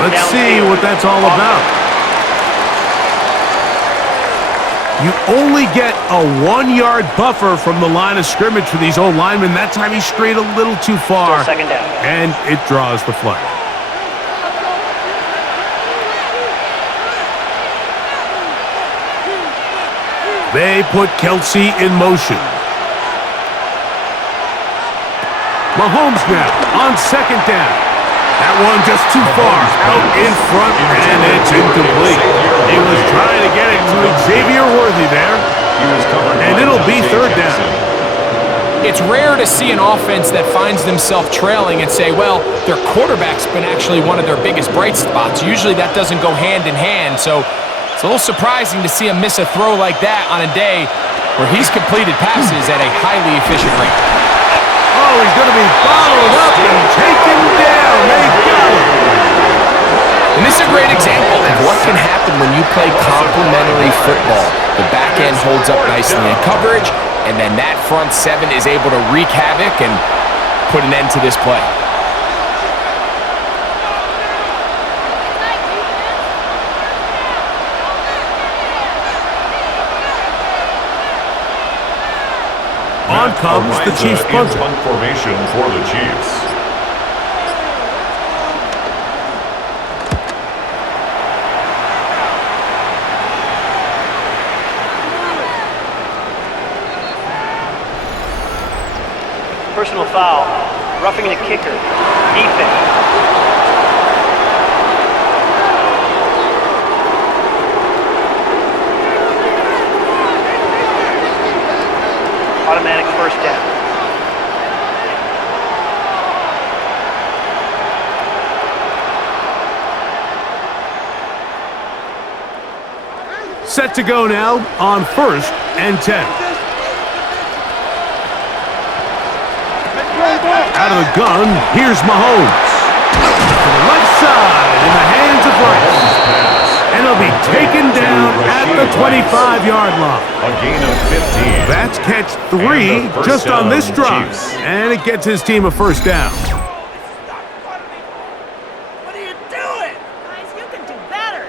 Let's see what that's all about. You only get a 1-yard buffer from the line of scrimmage for these old linemen. That time he strayed a little too far, Second down. and it draws the flag. They put Kelsey in motion. Mahomes now on second down. That one just too far out in front, and it's incomplete. He was trying to get it to Xavier Worthy there, and it'll be third down. It's rare to see an offense that finds themselves trailing and say, well, their quarterback's been actually one of their biggest bright spots. Usually that doesn't go hand in hand, so it's a little surprising to see him miss a throw like that on a day where he's completed passes at a highly efficient rate. Oh, he's going to be bottled up and taken down. They got him. And this is a great example of what can happen when you play complementary football. The back end holds up nicely in coverage, and then that front seven is able to wreak havoc and put an end to this play. On comes the Chiefs punter. Punt formation for the Chiefs. Personal foul. Roughing the kicker. Defense. Automatic first down. Set to go now on 1st and 10. Out of the gun, here's Mahomes. To the left side in the hands of Rice. And he'll be taken down at the 25-yard line. A gain of 15. That's catch 3 just on this drive. And it gets his team a first down. What are you doing? Guys, you can do better.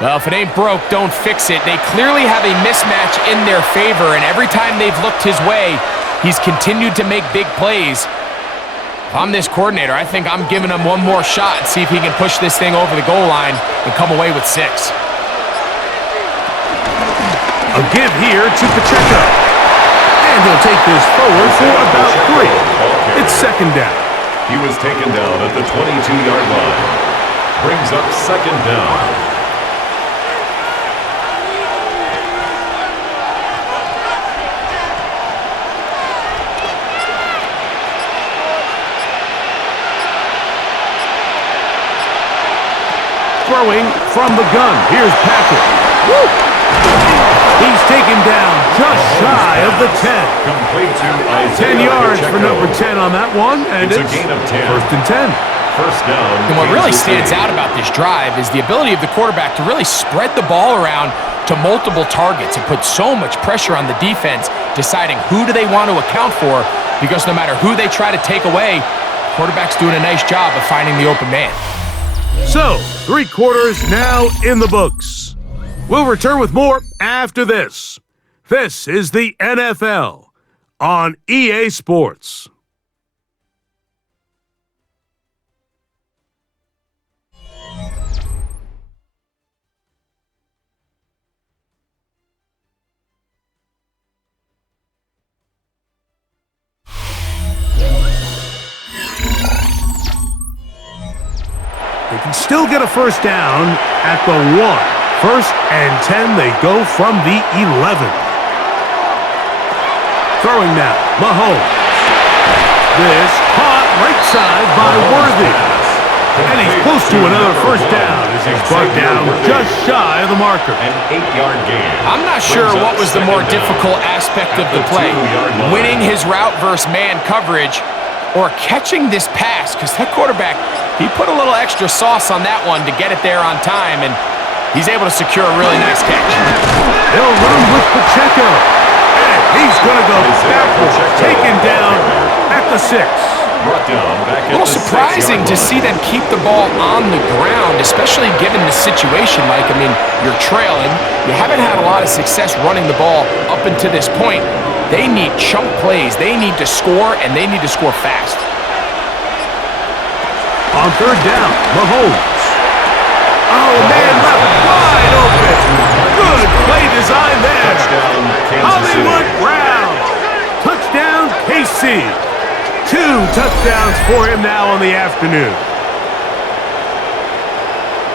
Well, if it ain't broke, don't fix it. They clearly have a mismatch in their favor, and every time they've looked his way, he's continued to make big plays. If I'm this coordinator, I think I'm giving him one more shot and see if he can push this thing over the goal line and come away with 6. A give here to Pacheco. And he'll take this forward for about 3. It's second down. He was taken down at the 22-yard line. Brings up second down. Throwing from the gun. Here's Patrick. Woo! He's taken down just shy of the 10. Complete to Isaiah 10 yards Pacheco. for number 10 on that one, and It's a gain of 10. first and 10. First down. And what really Kansas stands City. out about this drive is the ability of the quarterback to really spread the ball around to multiple targets and put so much pressure on the defense, deciding who do they want to account for, because no matter who they try to take away, the quarterback's doing a nice job of finding the open man. So, 3 quarters now in the books. We'll return with more after this. This is the NFL on EA Sports. They can still get a first down at the 1. 1st and 10, they go from the 11. Throwing now, Mahomes. This caught right side by Worthy. And he's close to another first down as he's brought down just shy of the marker. An 8-yard gain. I'm not sure what was the more difficult aspect of the play, winning his route versus man coverage or catching this pass, because that quarterback, he put a little extra sauce on that one to get it there on time, and he's able to secure a really nice catch. They'll run with Pacheco. And he's going to go backwards, taken down at the 6. A little surprising to see them keep the ball on the ground, especially given the situation, Mike. I mean, you're trailing. You haven't had a lot of success running the ball up until this point. They need chunk plays. They need to score, and they need to score fast. On 3rd down, Mahomes. Oh, man, left wide open. Good play design there. Touchdown, Kansas Hollywood City. Brown. Touchdown, KC. 2 touchdowns for him now on the afternoon.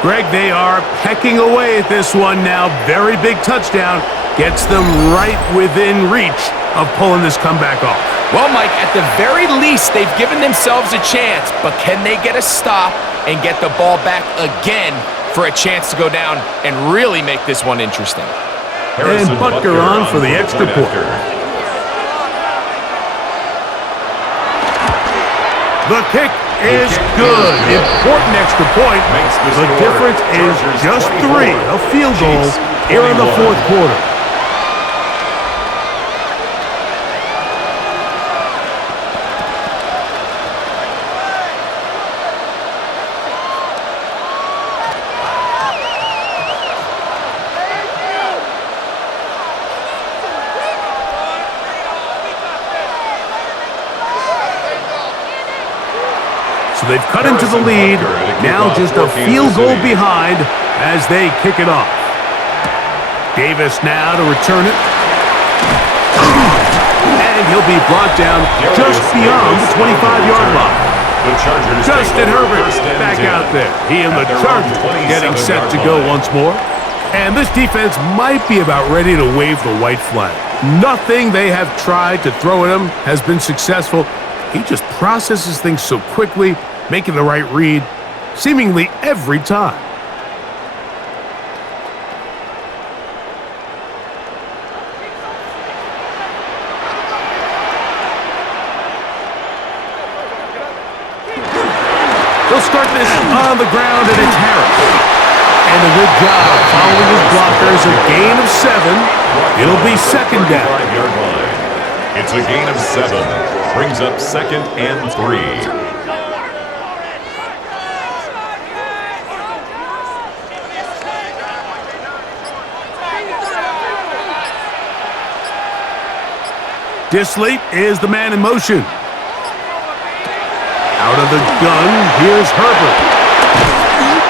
Greg, they are pecking away at this one now. Very big touchdown. Gets them right within reach of pulling this comeback off. Well, Mike, at the very least, they've given themselves a chance, but can they get a stop and get the ball back again for a chance to go down and really make this one interesting? And Butker on for the extra point. The kick is good. Important extra point. The difference is just 3. A field goal here in the 4th quarter. So they've cut into the lead, now just a field goal behind as they kick it off. Davis now to return it. And he'll be brought down just beyond the 25-yard line. Justin Herbert back out there. He and the Chargers getting set to go once more. And this defense might be about ready to wave the white flag. Nothing they have tried to throw at him has been successful. He just processes things so quickly, making the right read, seemingly every time. They'll start this on the ground, and it's Harris. And a good job following his blockers. A gain of 7. It'll be 2nd down. It's a gain of 7. Brings up 2nd and 3. Disley is the man in motion. Out of the gun, here's Herbert.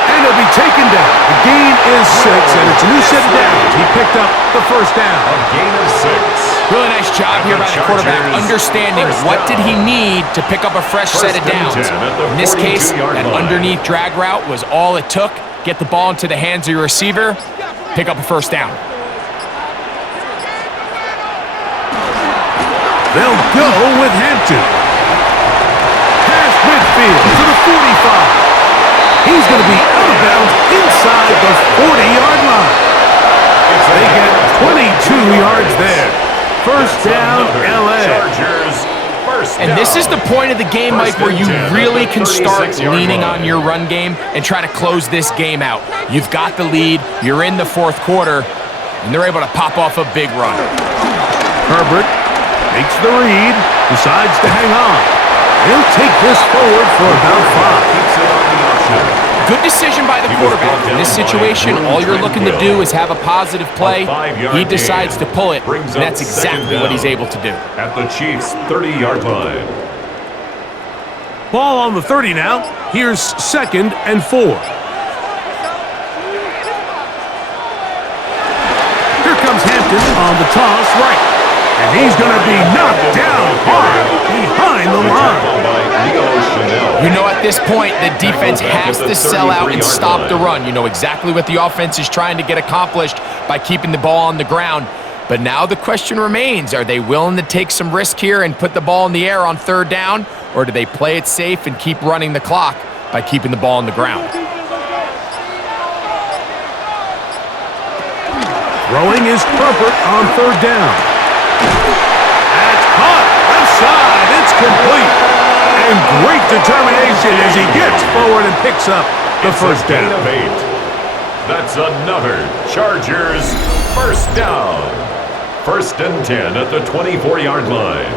And he'll be taken down. The gain is 6, and it's a new set of downs. He picked up the first down. A gain of 6. Really nice job here by the quarterback, understanding what did he need to pick up a fresh set of downs. In this case, that underneath drag route was all it took. Get the ball into the hands of your receiver, pick up a first down. They'll go with Hampton. Past midfield to the 45. He's going to be out of bounds inside the 40-yard line. They get 22 yards there. First down, L.A. And this is the point of the game, Mike, where you really can start leaning on your run game and try to close this game out. You've got the lead, you're in the 4th quarter, and they're able to pop off a big run. Herbert makes the read, decides to hang on. He'll take this forward for about 5. Good decision by the quarterback. In this situation, all you're looking to do is have a positive play. He decides to pull it, and that's exactly what he's able to do. At the Chiefs' 30-yard line. Ball on the 30 now. Here's 2nd and 4. Here comes Hampton on the toss right. And he's going to be knocked down hard behind the line. personnel. You know, at this point, the defense has to sell out and stop the run. You know exactly what the offense is trying to get accomplished by keeping the ball on the ground. But now the question remains, are they willing to take some risk here and put the ball in the air on third down, or do they play it safe and keep running the clock by keeping the ball on the ground? Throwing is Herbert on third down. That's caught. Left side. It's complete. And great determination as he gets forward and picks up the first down. Of 8. That's another Chargers first down. 1st and 10 at the 24-yard line.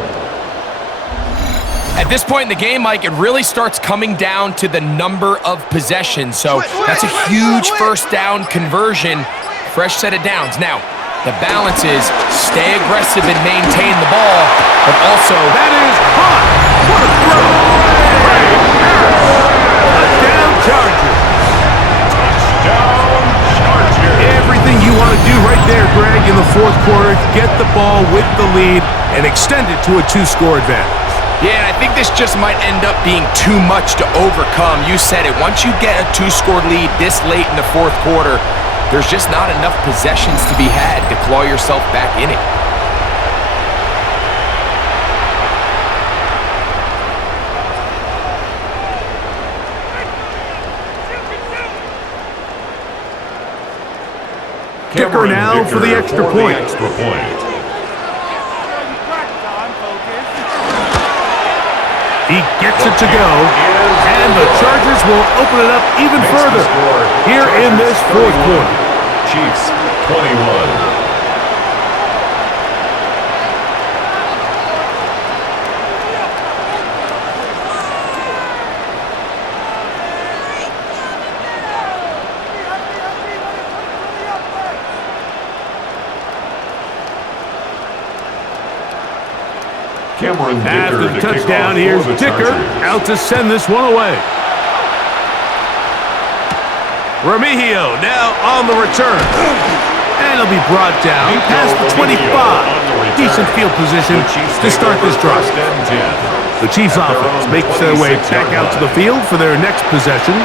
At this point in the game, Mike, it really starts coming down to the number of possessions. So that's a huge first down conversion. Fresh set of downs. Now, the balance is stay aggressive and maintain the ball, but also... That is caught. What a throw. Touchdown, Chargers. Touchdown, Chargers. Everything you want to do right there, Greg, in the fourth quarter. Get the ball with the lead and extend it to a 2-score advantage. Yeah, and I think this just might end up being too much to overcome. You said it. Once you get a 2-score lead this late in the fourth quarter, there's just not enough possessions to be had to claw yourself back in it. Kicker now for the extra point. He gets it to go, and the Chargers will open it up even further here in this fourth quarter. Chiefs 21. After the touchdown, here's Dicker out to send this one away. Remigio now on the return. And he'll be brought down past the 25. Decent field position to start this drive. The Chiefs offense makes their way back out to the field for their next possession.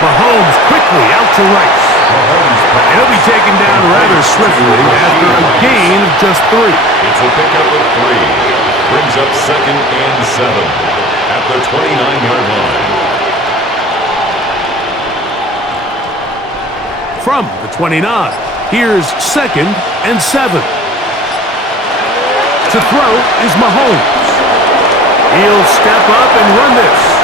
Mahomes quickly out to Rice. And he'll be taken down rather swiftly after a gain of just 3. It's a pickup of 3. Brings up 2nd and 7 at the 29-yard line. From the 29, here's 2nd and 7. To throw is Mahomes. He'll step up and run this.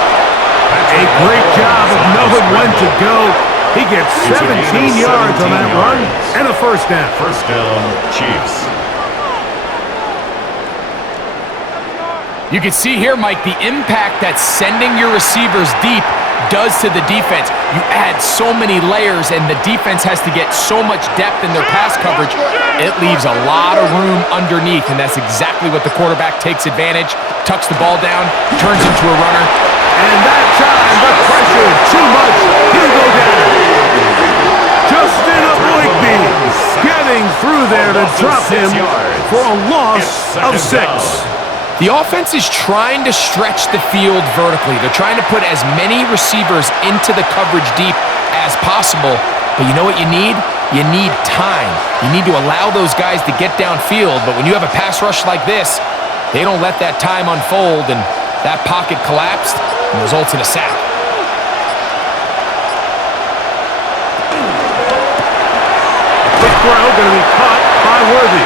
A great job of knowing when to go. He gets 17 yards on that run and a first down. First down, Chiefs. You can see here, Mike, the impact that sending your receivers deep does to the defense. You add so many layers, and the defense has to get so much depth in their pass coverage. It leaves a lot of room underneath, and that's exactly what the quarterback takes advantage, tucks the ball down, turns into a runner. And that time, the pressure, too much. He'll go down. Justin Aboigbe getting through there to drop him for a loss of 6. The offense is trying to stretch the field vertically. They're trying to put as many receivers into the coverage deep as possible. But you know what you need? You need time. You need to allow those guys to get downfield. But when you have a pass rush like this, they don't let that time unfold, and that pocket collapsed and results in a sack. Quick throw going to be caught by Worthy.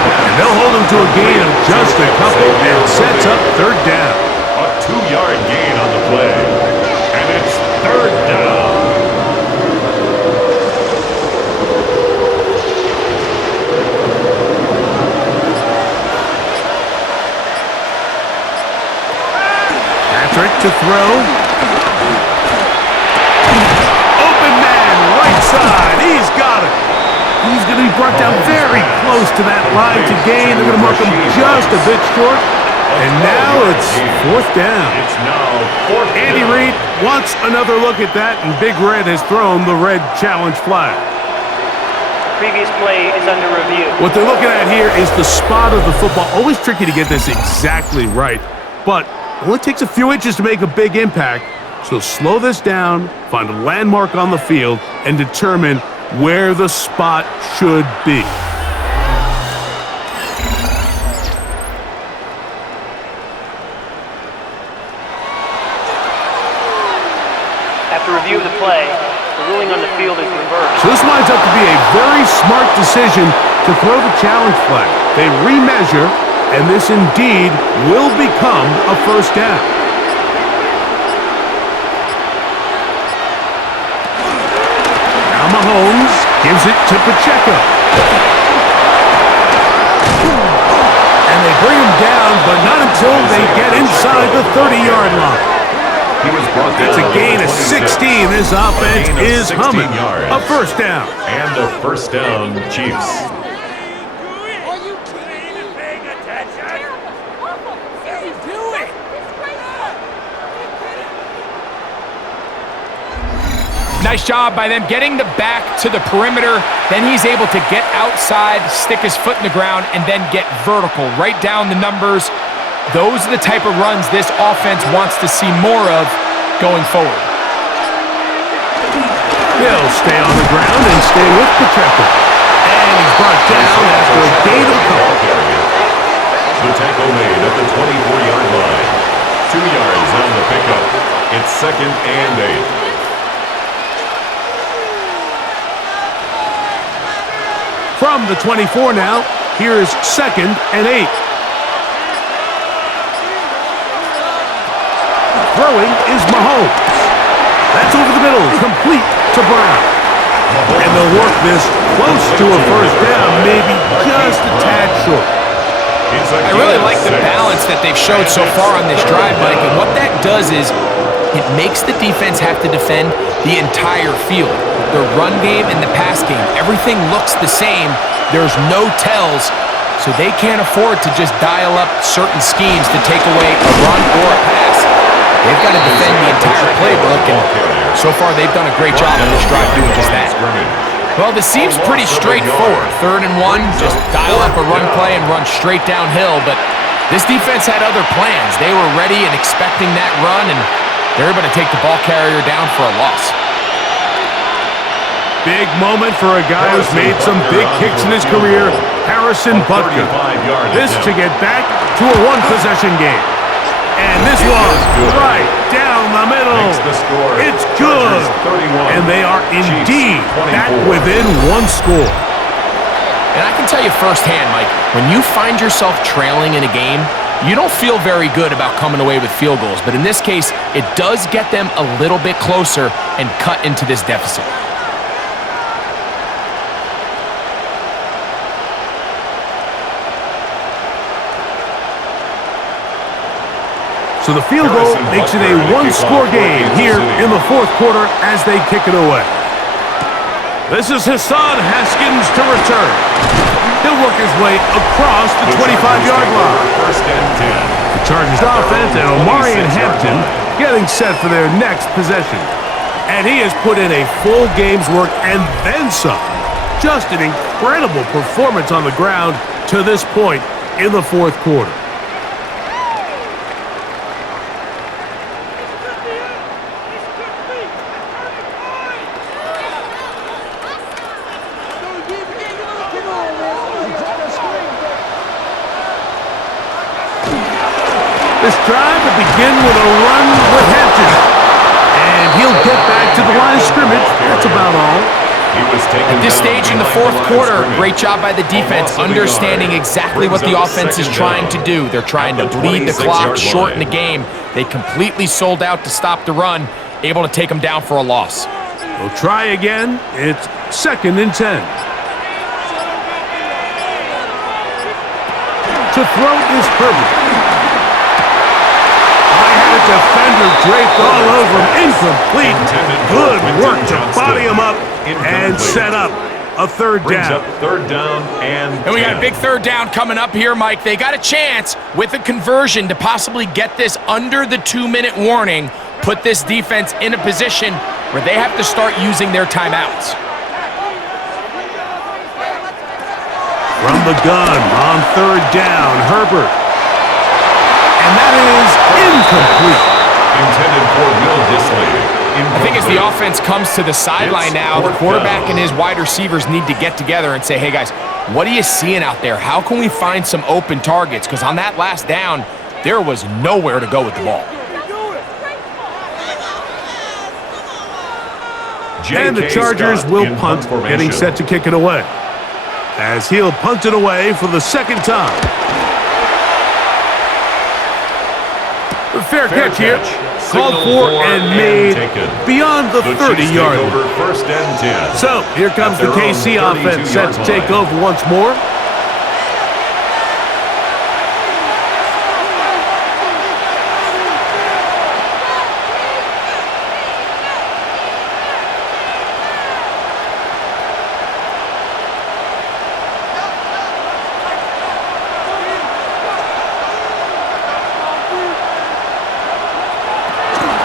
And they'll hold him to a gain of just a couple and sets up third down. A 2-yard gain on the play. And it's third down. To throw. Open man, right side. brought down very close to that line to gain. They're going to mark him just a bit short. And now it's fourth down. It's now fourth Andy down. Reid wants another look at that, and Big Red has thrown the red challenge flag. Previous play is under review. What they're looking at here is the spot of the football. Always tricky to get this exactly right, but it only takes a few inches to make a big impact. So slow this down, find a landmark on the field, and determine where the spot should be. After review of the play, the ruling on the field is reversed. So this winds up to be a very smart decision to throw the challenge flag. They remeasure, and this indeed will become a first down. Now Mahomes gives it to Pacheco. And they bring him down, but not until they get inside the 30-yard line. He was brought down. It's a gain of 16. This offense is humming. A first down. And a first down, Chiefs. Are you kidding? Paying attention? What are you doing? Nice job by them getting the back to the perimeter. Then he's able to get outside, stick his foot in the ground, and then get vertical. Right down the numbers. Those are the type of runs this offense wants to see more of going forward. He'll stay on the ground and stay with Pacheco. And he's brought down after a gain of a couple. The tackle made at the 24-yard line. 2 yards on the pickup. It's second and 8. From the 24 now, here's second and 8. Throwing is Mahomes. That's over the middle, complete to Brown. And they'll work this close to a first down, maybe just a tad short. I really like the balance that they've showed so far on this drive, Mike, and what that does is it makes the defense have to defend the entire field. The run game and the pass game, everything looks the same. There's no tells, so they can't afford to just dial up certain schemes to take away a run or a pass. They've got to defend the entire playbook, and so far they've done a great job on this drive doing just that. Well, this seems pretty straightforward. 3rd and 1, just dial up a run play and run straight downhill, but this defense had other plans. They were ready and expecting that run, and they're able to take the ball carrier down for a loss. Big moment for a guy who's made some big kicks in his career, Harrison Butker. This to get back to a one-possession game. And this one, right down the middle. It's good. And they are indeed back within one score. And I can tell you firsthand, Mike, when you find yourself trailing in a game, you don't feel very good about coming away with field goals. But in this case, it does get them a little bit closer and cut into this deficit. So the field goal makes it a one-score game here in the fourth quarter as they kick it away. This is Hassan Haskins to return. He'll work his way across the 25-yard line. First and 10. The Chargers offense and Omari and Hampton getting set for their next possession. And he has put in a full game's work and then some. Just an incredible performance on the ground to this point in the fourth quarter. This drive will begin with a run with Hampton. And he'll get back to the line of scrimmage. That's about all. At this stage in the fourth quarter, great job by the defense, understanding exactly what the offense is trying to do. They're trying to bleed the clock, shorten the game. They completely sold out to stop the run, able to take them down for a loss. We'll try again. It's second and 10. To throw is Herbert. Defender draped all over him. Incomplete. Good work to body him up and set up a third Brings down. up third down and And we got a 10. big third down coming up here, Mike. They got a chance with a conversion to possibly get this under the 2-minute warning, put this defense in a position where they have to start using their timeouts. From the gun on third down, Herbert. And that is incomplete. Intended for Will Dissly. I think as the offense comes to the sideline now, the fourth quarterback down. and his wide receivers need to get together and say, hey, guys, what are you seeing out there? How can we find some open targets? Because on that last down, there was nowhere to go with the ball. And the J.K. Chargers Scott will in punt, formation. getting set to kick it away. As he'll punt it away for the second time. Fair catch here. Called Signal for and made taken. beyond the The Chiefs 30-yard take line. over first and 10. So here comes At the their own KC offense set to 32-yard take line. over once more.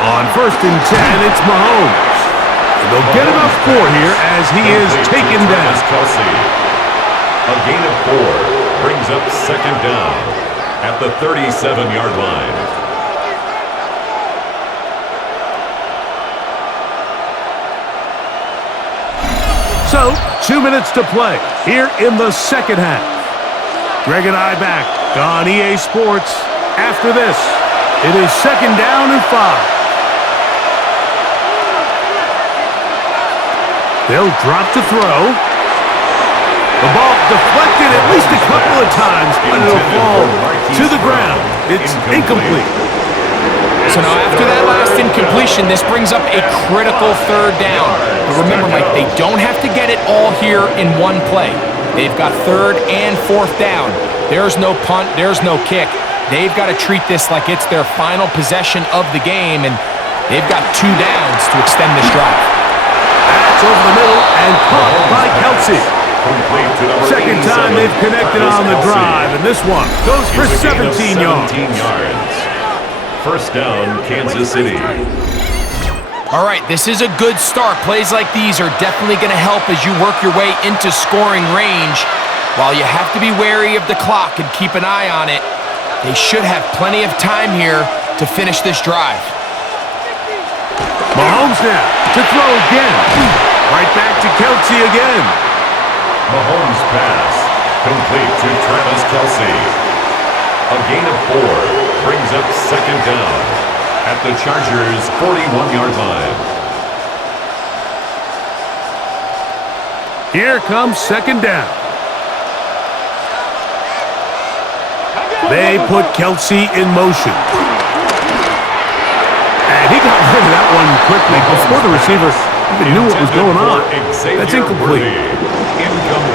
On first and 10, it's Mahomes. And they'll get him up 4 here as he is taken down. Kelsey. A gain of 4 brings up second down at the 37-yard line. So, 2 minutes to play here in the second half. Greg and I back on EA Sports. After this, it is second down and 5. They'll drop to throw. The ball deflected at least a couple of times, but it'll fall to the ground. It's incomplete. So now after that last incompletion, this brings up a critical third down. But remember, Mike, they don't have to get it all here in one play. They've got third and fourth down. There's no punt. There's no kick. They've got to treat this like it's their final possession of the game, and they've got 2 downs to extend this drive. That's over the middle and caught by Kelsey. Complete to number Second time 87, they've connected Travis on the Kelce. drive, and this one goes for Here's a gain of 17 yards. 17 yards. First down, Kansas City. All right, this is a good start. Plays like these are definitely going to help as you work your way into scoring range. While you have to be wary of the clock and keep an eye on it, they should have plenty of time here to finish this drive. Mahomes now to throw again. Right back to Kelsey again. Mahomes pass. Complete to Travis Kelce. A gain of 4 brings up second down at the Chargers' 41-yard line. Here comes second down. They put Kelsey in motion. And he got rid of that one quickly before the receiver even knew what was going on. That's incomplete.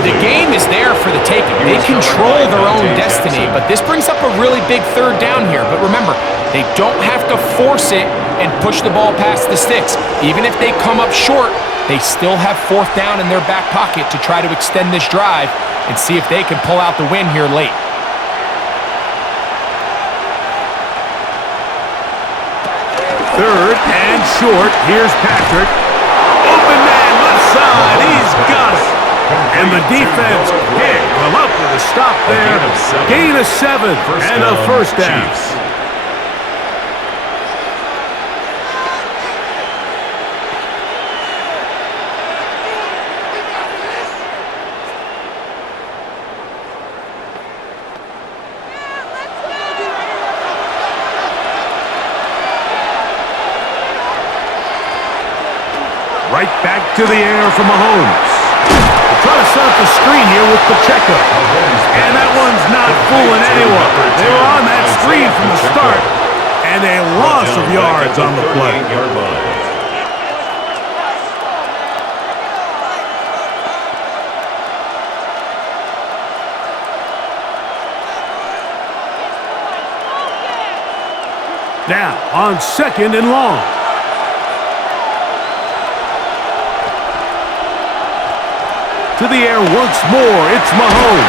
The game is there for the taking. They control their own destiny, but this brings up a really big third down here. But remember, they don't have to force it and push the ball past the sticks. Even if they come up short, they still have fourth down in their back pocket to try to extend this drive and see if they can pull out the win here late. Third and short. Here's Patrick. Open man left side. He's got it. And the defense can't come up with a stop there. Gain of 7 and a first down. Right back to the air for Mahomes. They're trying to set up the screen here with Pacheco. And that one's not fooling anyone. They were on that screen from the start, and a loss of yards on the play. Now, on second and long. To the air once more. It's Mahomes.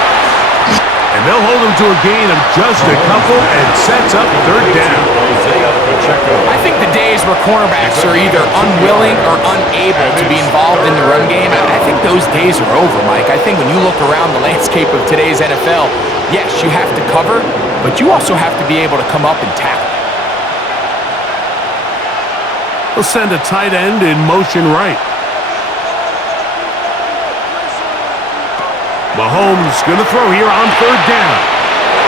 And they'll hold him to a gain of just a couple and sets up third down. I think the days where cornerbacks are either unwilling or unable to be involved in the run game, I think those days are over, Mike. I think when you look around the landscape of today's NFL, yes, you have to cover, but you also have to be able to come up and tackle. He'll send a tight end in motion right. Mahomes going to throw here on third down.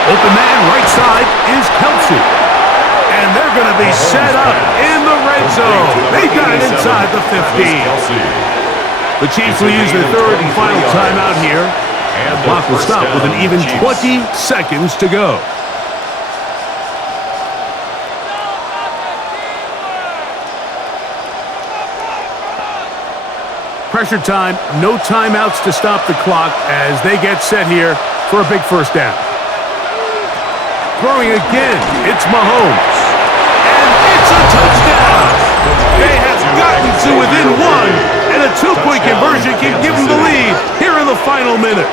Open man right side is Kelsey. And they're going to be set up in the red zone. They got it inside the 15. The Chiefs will use their third and final timeout here. And the clock will stop with an even 20 seconds to go. Pressure time, no timeouts to stop the clock as they get set here for a big first down. Throwing again, it's Mahomes. And it's a touchdown! They have gotten to within one, and a two-point conversion can give them the lead here in the final minute.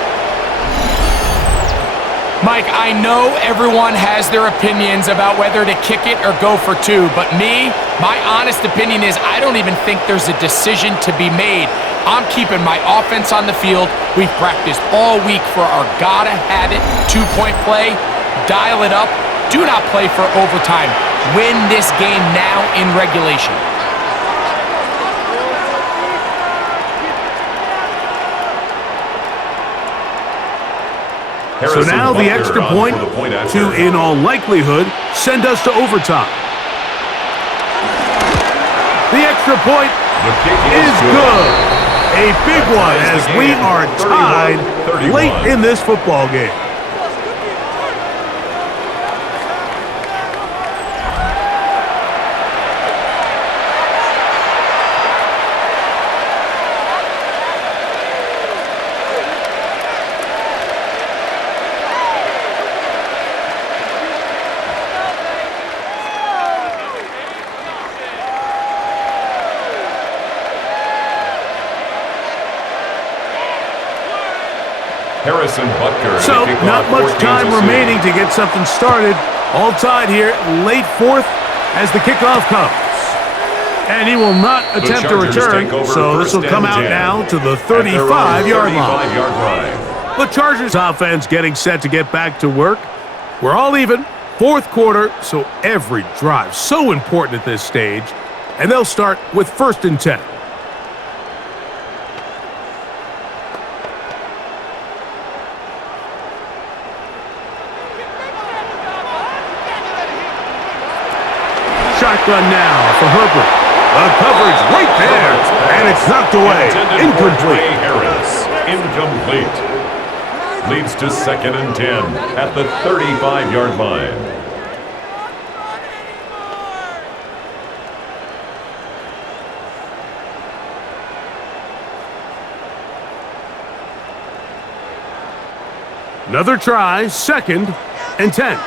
Mike, I know everyone has their opinions about whether to kick it or go for two, but my honest opinion is I don't even think there's a decision to be made. I'm keeping my offense on the field. We've practiced all week for our gotta-have-it two-point play. Dial it up. Do not play for overtime. Win this game now in regulation. So now the extra point to, in all likelihood, send us to overtime. The extra point is good. A big one as we are tied late in this football game. So, not much time remaining to get something started. All tied here, late fourth as the kickoff comes. And he will not attempt to return, so this will come out now to the 35-yard line. The Chargers offense getting set to get back to work. We're all even, fourth quarter, so every drive so important at this stage. And they'll start with 1st and 10. Shotgun now for Herbert. The coverage right there, and it's knocked away. Incomplete. Harris, incomplete. Leads to 2nd and 10 at the 35-yard line. Another try, 2nd and 10.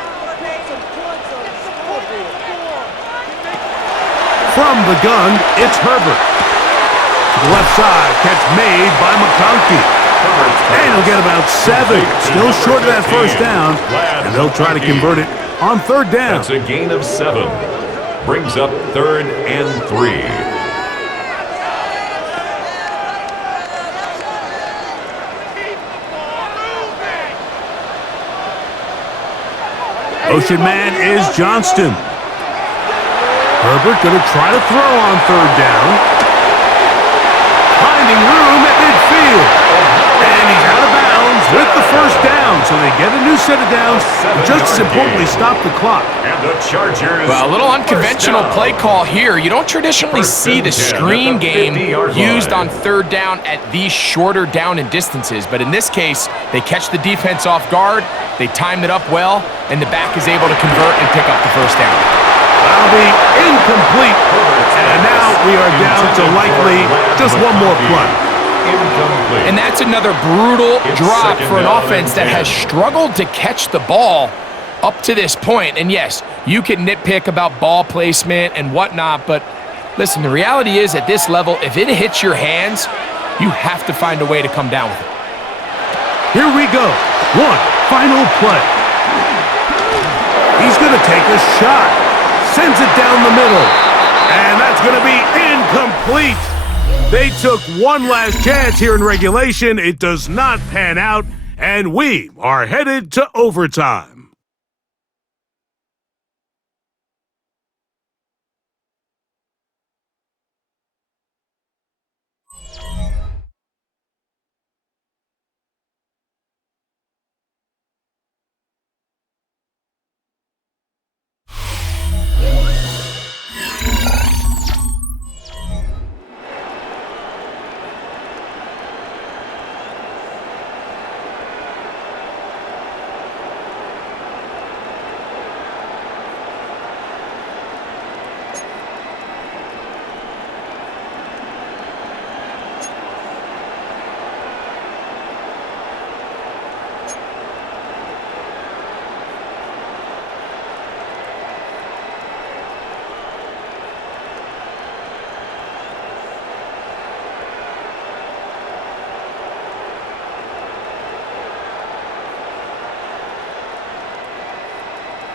From the gun, it's Herbert. To the left side, catch made by McConkey. And he'll get about 7. Still short of that first down. And they'll try to convert it on 3rd down. That's a gain of 7. Brings up 3rd and 3. Motion man is Johnston. Herbert going to try to throw on 3rd down. Finding room at midfield. And he's out of bounds with the first down. So they get a new set of downs. Just as importantly, stop the clock. And the Chargers. Well, a little unconventional play call here. You don't traditionally see the screen game used on 3rd down at these shorter down and distances. But in this case, they catch the defense off guard. They timed it up well. And the back is able to convert and pick up the first down. That'll be incomplete. And now we are down to likely just one more play. And that's another brutal drop for an offense that has struggled to catch the ball up to this point. And yes, you can nitpick about ball placement and whatnot, but listen, the reality is at this level, if it hits your hands, you have to find a way to come down with it. Here we go. One final play. He's going to take a shot. Sends it down the middle. And that's going to be incomplete. They took one last chance here in regulation. It does not pan out, and we are headed to overtime.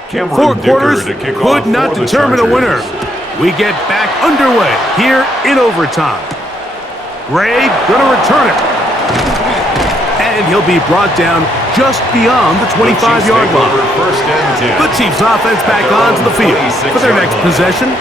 Four quarters could not determine a winner. We get back underway here in overtime. Gray gonna return it. And he'll be brought down just beyond the 25-yard line. The Chiefs offense back onto the field for their next possession.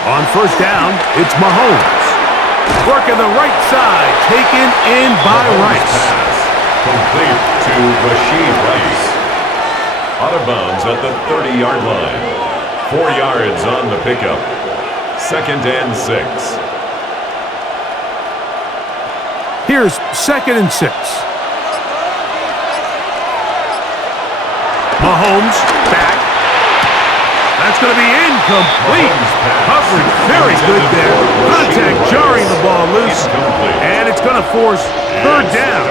On first down, it's Mahomes. Working the right side, taken in by Rice. Complete to Rashid Rice. Out of bounds at the 30-yard line. 4 yards on the pickup. 2nd and 6. Here's 2nd and 6. Mahomes back. That's going to be incomplete. Coverage very good there. Contact jarring the ball loose. And it's going to force third down.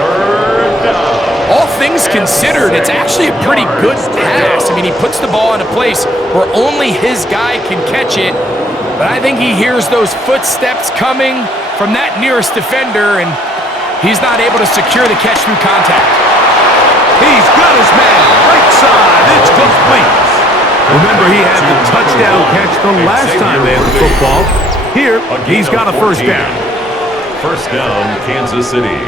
All things considered, it's actually a pretty good pass. I mean, he puts the ball in a place where only his guy can catch it. But I think he hears those footsteps coming from that nearest defender, and he's not able to secure the catch through contact. He's got his man. Right side. It's complete. Remember, he had the touchdown catch the last time they had the football. Here, he's got a first down. First down, Kansas City.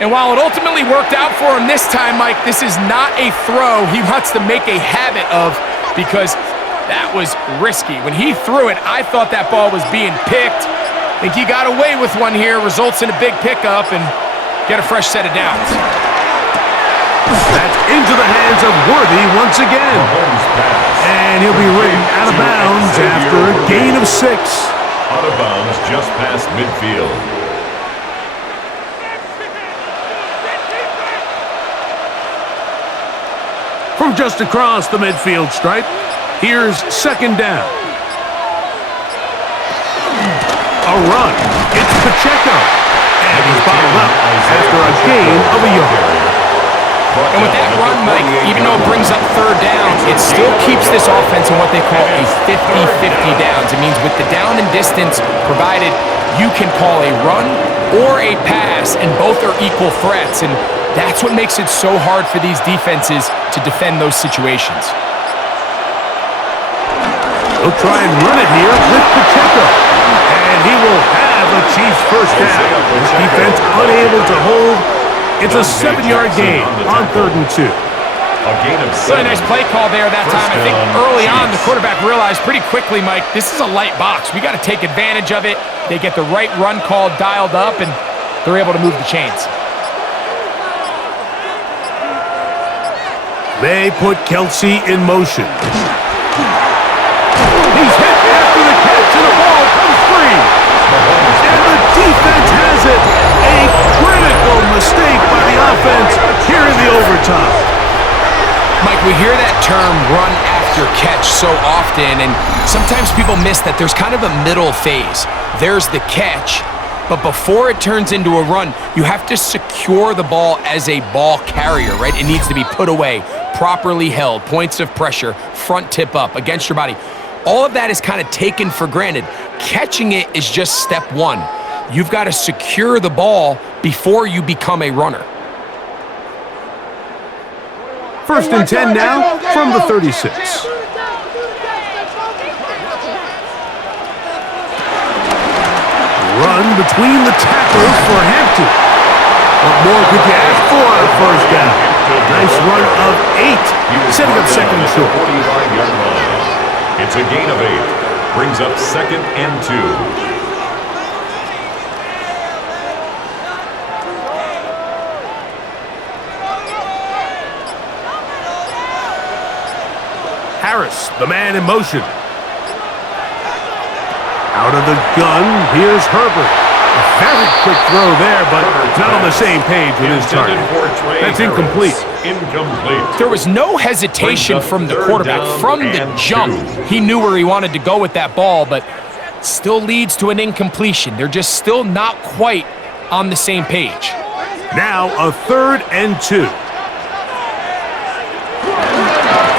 And while it ultimately worked out for him this time, Mike, this is not a throw he wants to make a habit of, because that was risky. When he threw it, I thought that ball was being picked. I think he got away with one here, results in a big pickup, and get a fresh set of downs. That's into the hands of Worthy once again. And he'll be ridden out of bounds after a gain of 6. Out of bounds just past midfield. From just across the midfield stripe, here's 2nd down. A run. It's Pacheco. And he's bottled up after a gain of a yard. And with that run, Mike, even though it brings up third down, it still keeps this offense in what they call a 50-50 downs. It means with the down and distance provided, you can call a run or a pass, and both are equal threats. And that's what makes it so hard for these defenses to defend those situations. He'll try and run it here with Pacheco. And he will have a Chiefs first down. Defense unable to hold. It's a 7-yard gain on 3rd and 2. A gain of 7. Really nice play call there that time. I think early on the quarterback realized pretty quickly, Mike, this is a light box. We got to take advantage of it. They get the right run call dialed up, and they're able to move the chains. They put Kelsey in motion. He's hit after the catch, and the ball comes free. term run after catch so often, and sometimes people miss that there's kind of a middle phase. There's the catch, but before it turns into a run, you have to secure the ball as a ball carrier, right? It needs to be put away, properly held, points of pressure, front tip up against your body. All of that is kind of taken for granted. Catching it is just step one. You've got to secure the ball before you become a runner. 1st and 10 now from the 36. Run between the tackles for Hampton. What more could you ask for on a first down? Nice run of 8, setting up second and short. 45-yard line. It's a gain of 8. Brings up 2nd and 2. Harris, the man in motion. Out of the gun, here's Herbert. A very quick throw there, but not on the same page with his target. That's incomplete. Incomplete. There was no hesitation from the quarterback. From the jump, he knew where he wanted to go with that ball, but still leads to an incompletion. They're just still not quite on the same page. Now a 3rd and 2.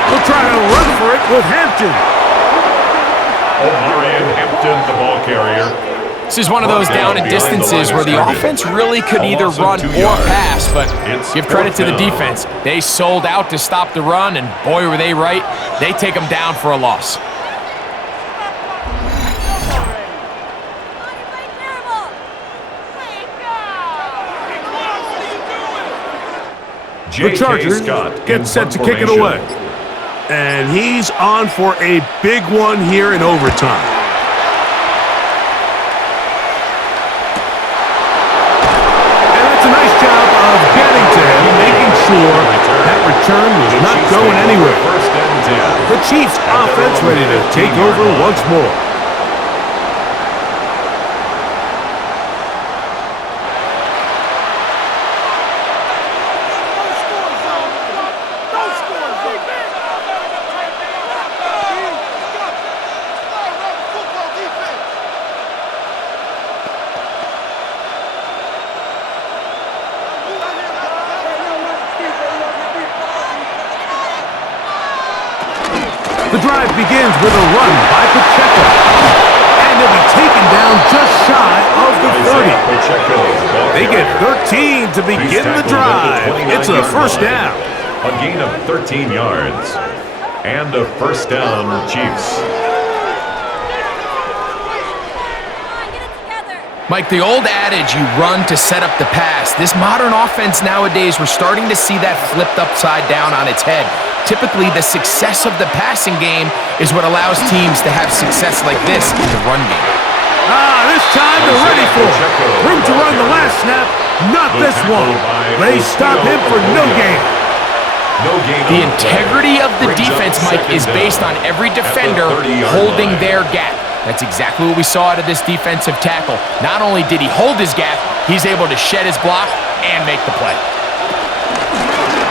We'll try to run for it with Hampton. Omarion Hampton, the ball carrier. This is one of those down and distances where the offense really could either run or pass, but give credit to the defense. They sold out to stop the run, and boy, were they right. They take them down for a loss. The Chargers get set to kick it away. And he's on for a big one here in overtime. And that's a nice job of getting to him, making sure that return was not going anywhere. The Chiefs offense ready to take over once more. The drive begins with a run by Pacheco. And they'll be taken down just shy of the 30. They get 13 to begin the drive. It's a first down. A gain of 13 yards. And a first down, Chiefs. Mike, the old adage, you run to set up the pass. This modern offense nowadays, we're starting to see that flipped upside down on its head. Typically, the success of the passing game is what allows teams to have success like this in the run game. This time they're ready for it. Room to run the last snap, not this one. They stop him for no gain. The integrity of the defense, Mike, is based on every defender holding their gap. That's exactly what we saw out of this defensive tackle. Not only did he hold his gap, he's able to shed his block and make the play.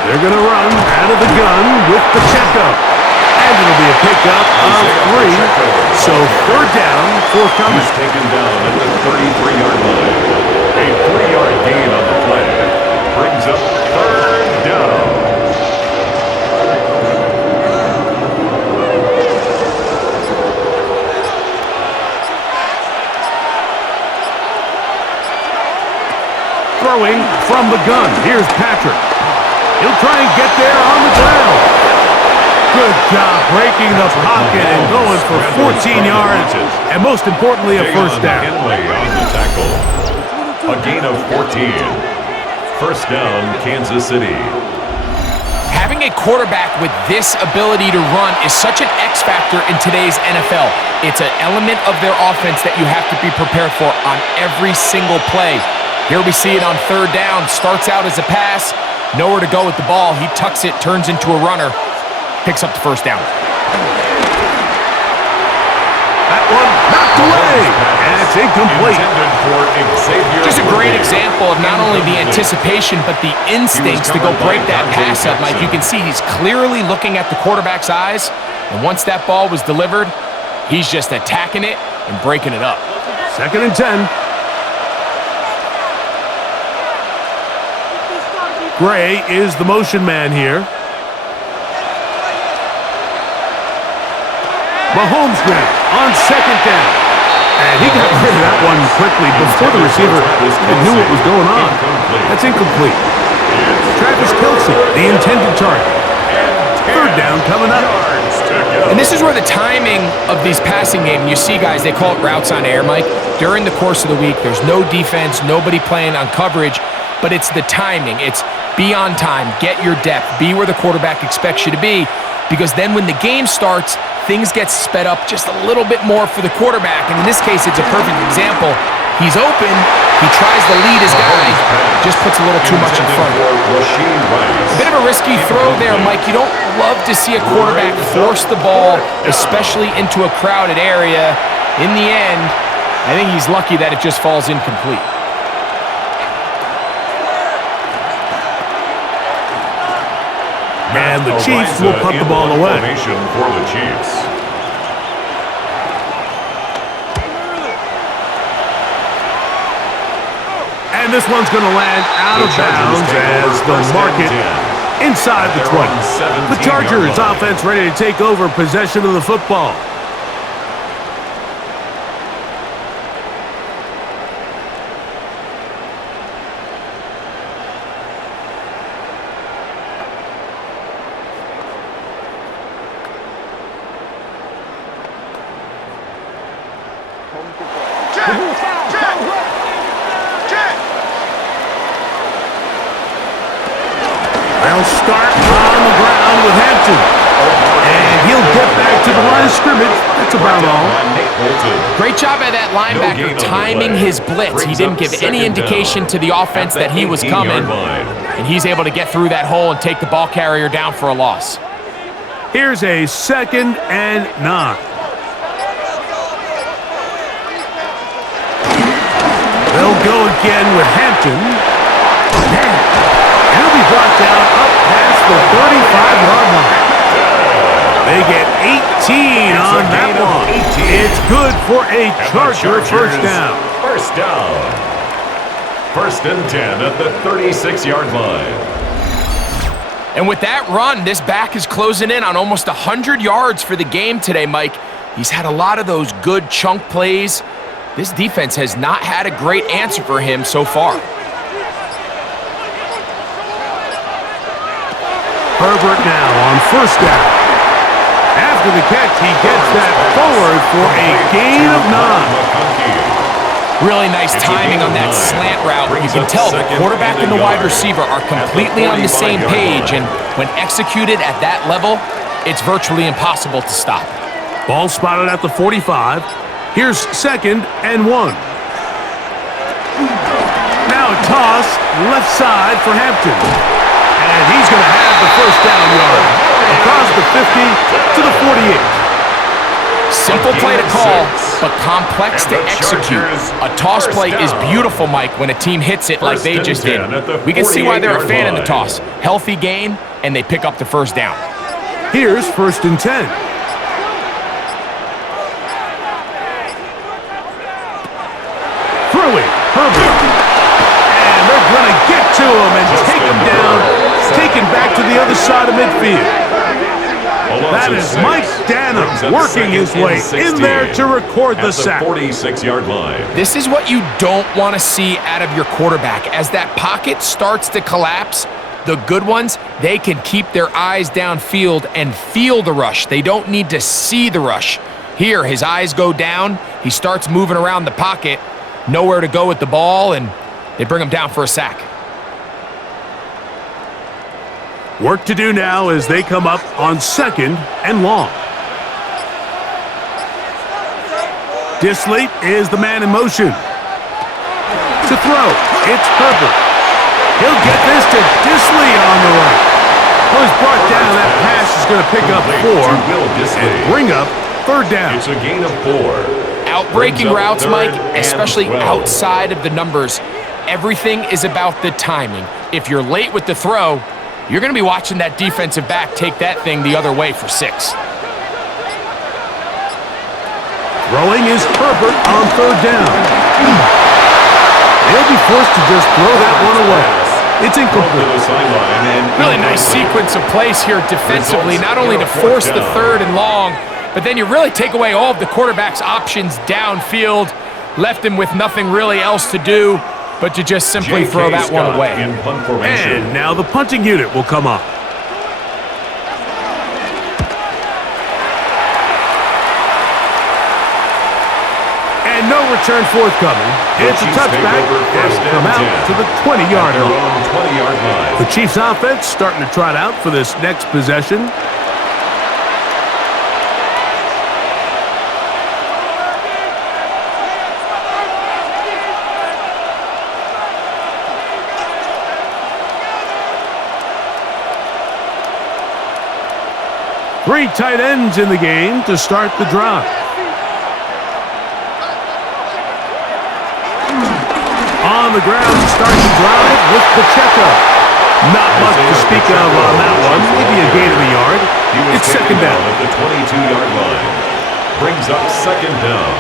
They're going to run out of the gun with Pacheco. And it'll be a pickup of 3. So 3rd down, forthcoming. He's taken down at the 33-yard line. A 3-yard gain on the play. Brings up 3rd down. Throwing from the gun. Here's Patrick. He'll try and get there on the ground. Good job breaking the pocket and going for 14 yards. And most importantly, a first down. Henley on the tackle. A gain of 14. First down, Kansas City. Having a quarterback with this ability to run is such an X factor in today's NFL. It's an element of their offense that you have to be prepared for on every single play. Here we see it on 3rd down. Starts out as a pass. Nowhere to go with the ball. He tucks it, turns into a runner, picks up the first down. That one knocked away. And it's It's incomplete. Just a great example of not only the anticipation, but the instincts to go break that pass up, Mike. You can see he's clearly looking at the quarterback's eyes, and once that ball was delivered, he's just attacking it and breaking it up. 2nd and 10. Gray is the motion man here. Mahomes now on 2nd down. And he got rid of that one quickly before the receiver even knew what was going on. That's incomplete. Travis Kelce, the intended target. 3rd down coming up. And this is where the timing of these passing games, you see guys, they call it routes on air, Mike. During the course of the week, there's no defense, nobody playing on coverage, but it's the timing. It's be on time, get your depth, be where the quarterback expects you to be, because then when the game starts, things get sped up just a little bit more for the quarterback. And in this case, it's a perfect example. He's open, he tries to lead his guy, just puts a little too much in front. A bit of a risky throw there, Mike. You don't love to see a quarterback force the ball, especially into a crowded area. In the end, I think he's lucky that it just falls incomplete. And the Chiefs will punt the ball away. For the Chiefs. And this one's going to land out of bounds as the market inside the 20. The Chargers offense ready to take over possession of the football. They'll start on the ground with Hampton. And he'll get back to the line of scrimmage. That's about all. Great job by that linebacker timing his blitz. He didn't give any indication to the offense that he was coming. And he's able to get through that hole and take the ball carrier down for a loss. Here's a 2nd and 9. They'll go again with Hampton. He'll be brought down up past the 35-yard line. They get 18 on that one. It's good for a Charger first down. First down. 1st and 10 at the 36-yard line. And with that run, this back is closing in on almost 100 yards for the game today, Mike. He's had a lot of those good chunk plays. This defense has not had a great answer for him so far. Herbert now on 1st down. After the catch, he gets that forward for a gain of 9. Really nice timing on that slant route. You can tell the quarterback and the wide receiver are completely on the same page, and when executed at that level, it's virtually impossible to stop. Ball spotted at the 45. Here's 2nd and 1. Now a toss left side for Hampton. And he's going to have the first down yard. Across the 50 to the 48. Simple play to call, but complex to execute. A toss play is beautiful, Mike, when a team hits it like they just did. We can see why they're a fan in the toss. Healthy gain, and they pick up the first down. Here's 1st and 10. Throwing, Herbert. And they're going to get to him and take him down. Taken back to the other side of midfield. That is Mike Danham working his way in there to record the sack. 46-yard line. This is what you don't want to see out of your quarterback. As that pocket starts to collapse, the good ones, they can keep their eyes downfield and feel the rush. They don't need to see the rush. Here, his eyes go down. He starts moving around the pocket. Nowhere to go with the ball, and they bring him down for a sack. Work to do now as they come up on 2nd and long. Disley is the man in motion. To throw, it's Herbert. He'll get this to Disley on the right. Was brought down. That pass is going to pick up 4 and bring up 3rd down. It's a gain of 4. Well, breaking Brings up routes, third Mike, and especially 12. outside of the numbers, everything is about the timing. If you're late with the throw, you're going to be watching that defensive back take that thing the other way for 6. Throwing is Herbert on third down. They'll be forced to just throw that one away. It's incomplete. Really nice sequence of plays here defensively, not only to force the third and long, but then you really take away all of the quarterback's options downfield, left him with nothing really else to do but to just simply throw that one away. And now the punting unit will come up. And no return forthcoming. It's a touchback and come out to the 20-yard line. The Chiefs offense starting to trot out for this next possession. Three tight ends in the game to start the drive. On the ground to start the drive with Pacheco. Not much to speak of on that one. Maybe a gain of a yard. It's second down. At the 22-yard line. Brings up second down.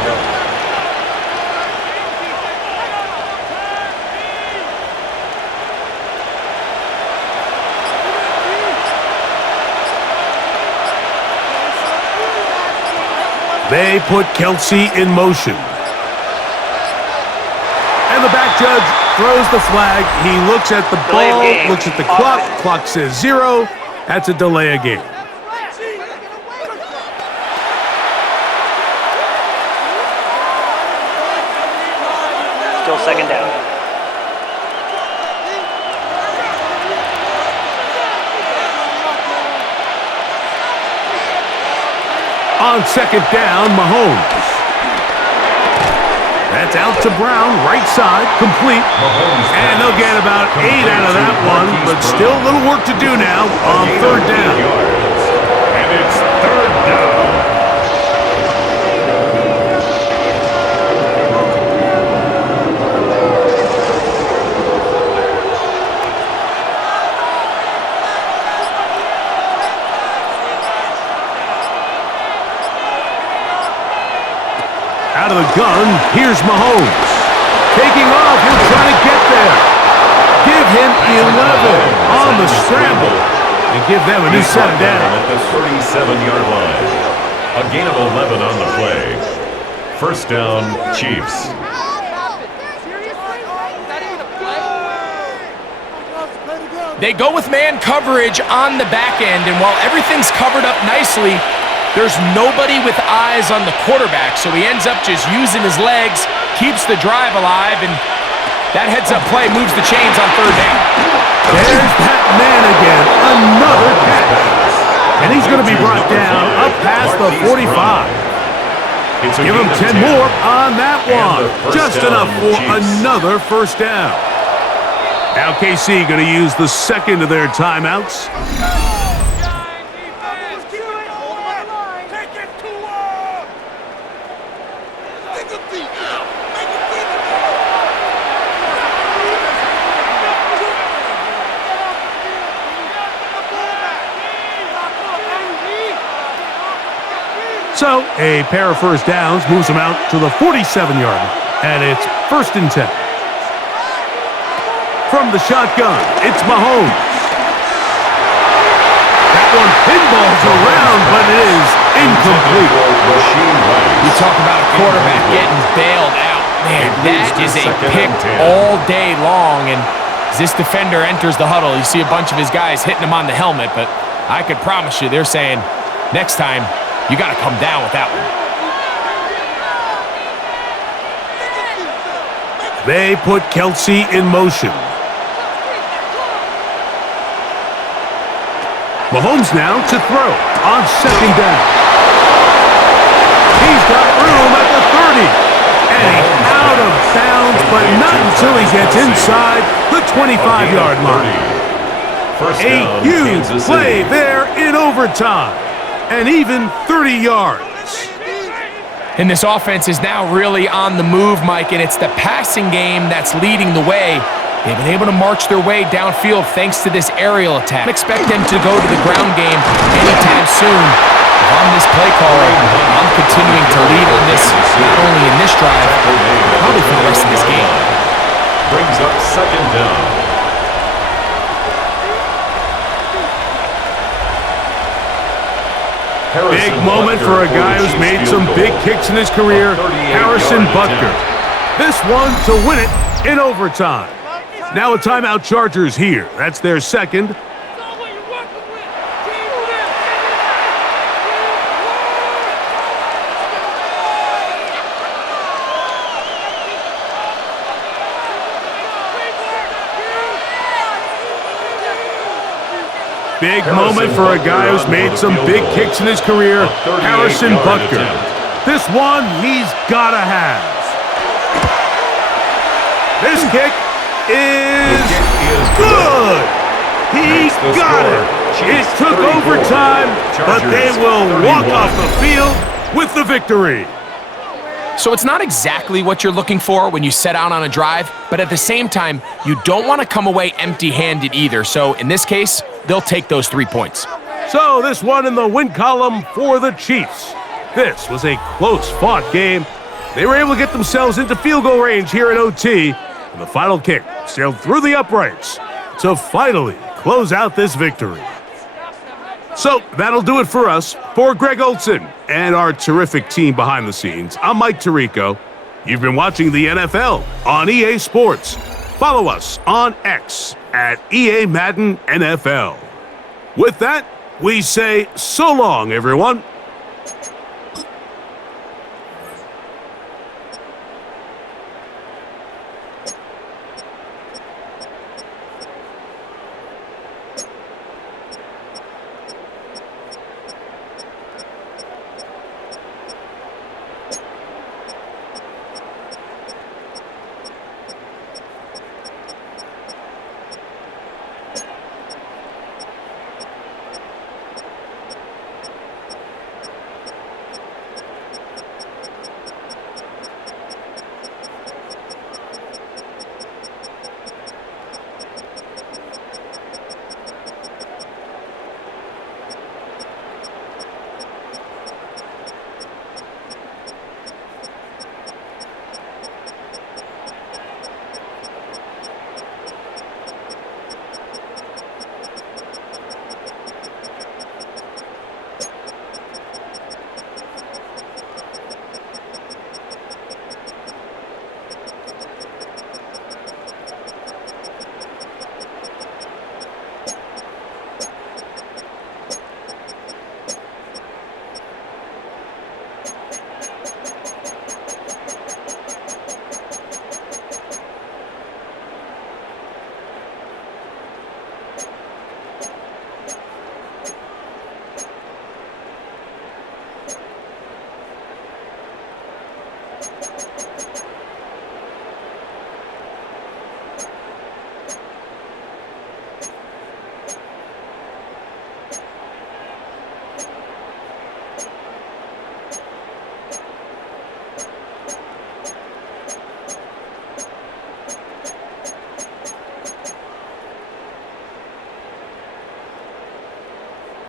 They put Kelsey in motion. And the back judge throws the flag. He looks at the ball, looks at the clock. Clock says 0. That's a delay of game. Still second down. On second down, Mahomes. That's out to Brown, right side, complete. And they'll get about 8 out of that one, but still a little work to do now on third down. And it's third down. Out of the gun, here's Mahomes. Taking off, he'll try to get there. Give him 11 on the scramble. And give them a new set down. At the 37-yard line. A gain of 11 on the play. First down, Chiefs. They go with man coverage on the back end, and while everything's covered up nicely, there's nobody with eyes on the quarterback, so he ends up just using his legs, keeps the drive alive, and that heads-up play moves the chains on third down. There's that man again, another catch. And he's going to be brought down up past the 45. Give him 10 more on that one. Just enough for another first down. Now KC going to use the second of their timeouts. So, a pair of first downs moves them out to the 47-yard line, and it's first and 10. From the shotgun, it's Mahomes. That one pinballs around, but it is incomplete. You talk about a quarterback getting bailed out. Man, that is a pick all day long, and as this defender enters the huddle, you see a bunch of his guys hitting him on the helmet, but I could promise you they're saying, next time, you got to come down with that one. They put Kelsey in motion. Mahomes now to throw on second down. He's got room at the 30. And out of bounds, but not until he gets inside the 25-yard line. A huge play there in overtime. And even 30 yards. And this offense is now really on the move, Mike, and it's the passing game that's leading the way. They've been able to march their way downfield thanks to this aerial attack. I expect them to go to the ground game anytime soon. If I'm this play caller, I'm continuing to lead on this, not only in this drive, but probably for the rest of this game. Brings up second down. Big moment for a guy who's made some big kicks in his career, Harrison Butker. This one to win it in overtime. Now a timeout Chargers here. That's their second. Big moment for a guy who's made some big kicks in his career, Harrison Butker. This one he's gotta have. This kick is good. He got it. It took overtime, but they will walk off the field with the victory. So it's not exactly what you're looking for when you set out on a drive, but at the same time, you don't want to come away empty-handed either. So in this case, they'll take those 3 points. So this one in the win column for the Chiefs. This was a close-fought game. They were able to get themselves into field goal range here in OT, and the final kick sailed through the uprights to finally close out this victory. So that'll do it for us. For Greg Olson and our terrific team behind the scenes, I'm Mike Tirico. You've been watching the NFL on EA Sports. Follow us on X at EA Madden NFL. With that, we say so long, everyone.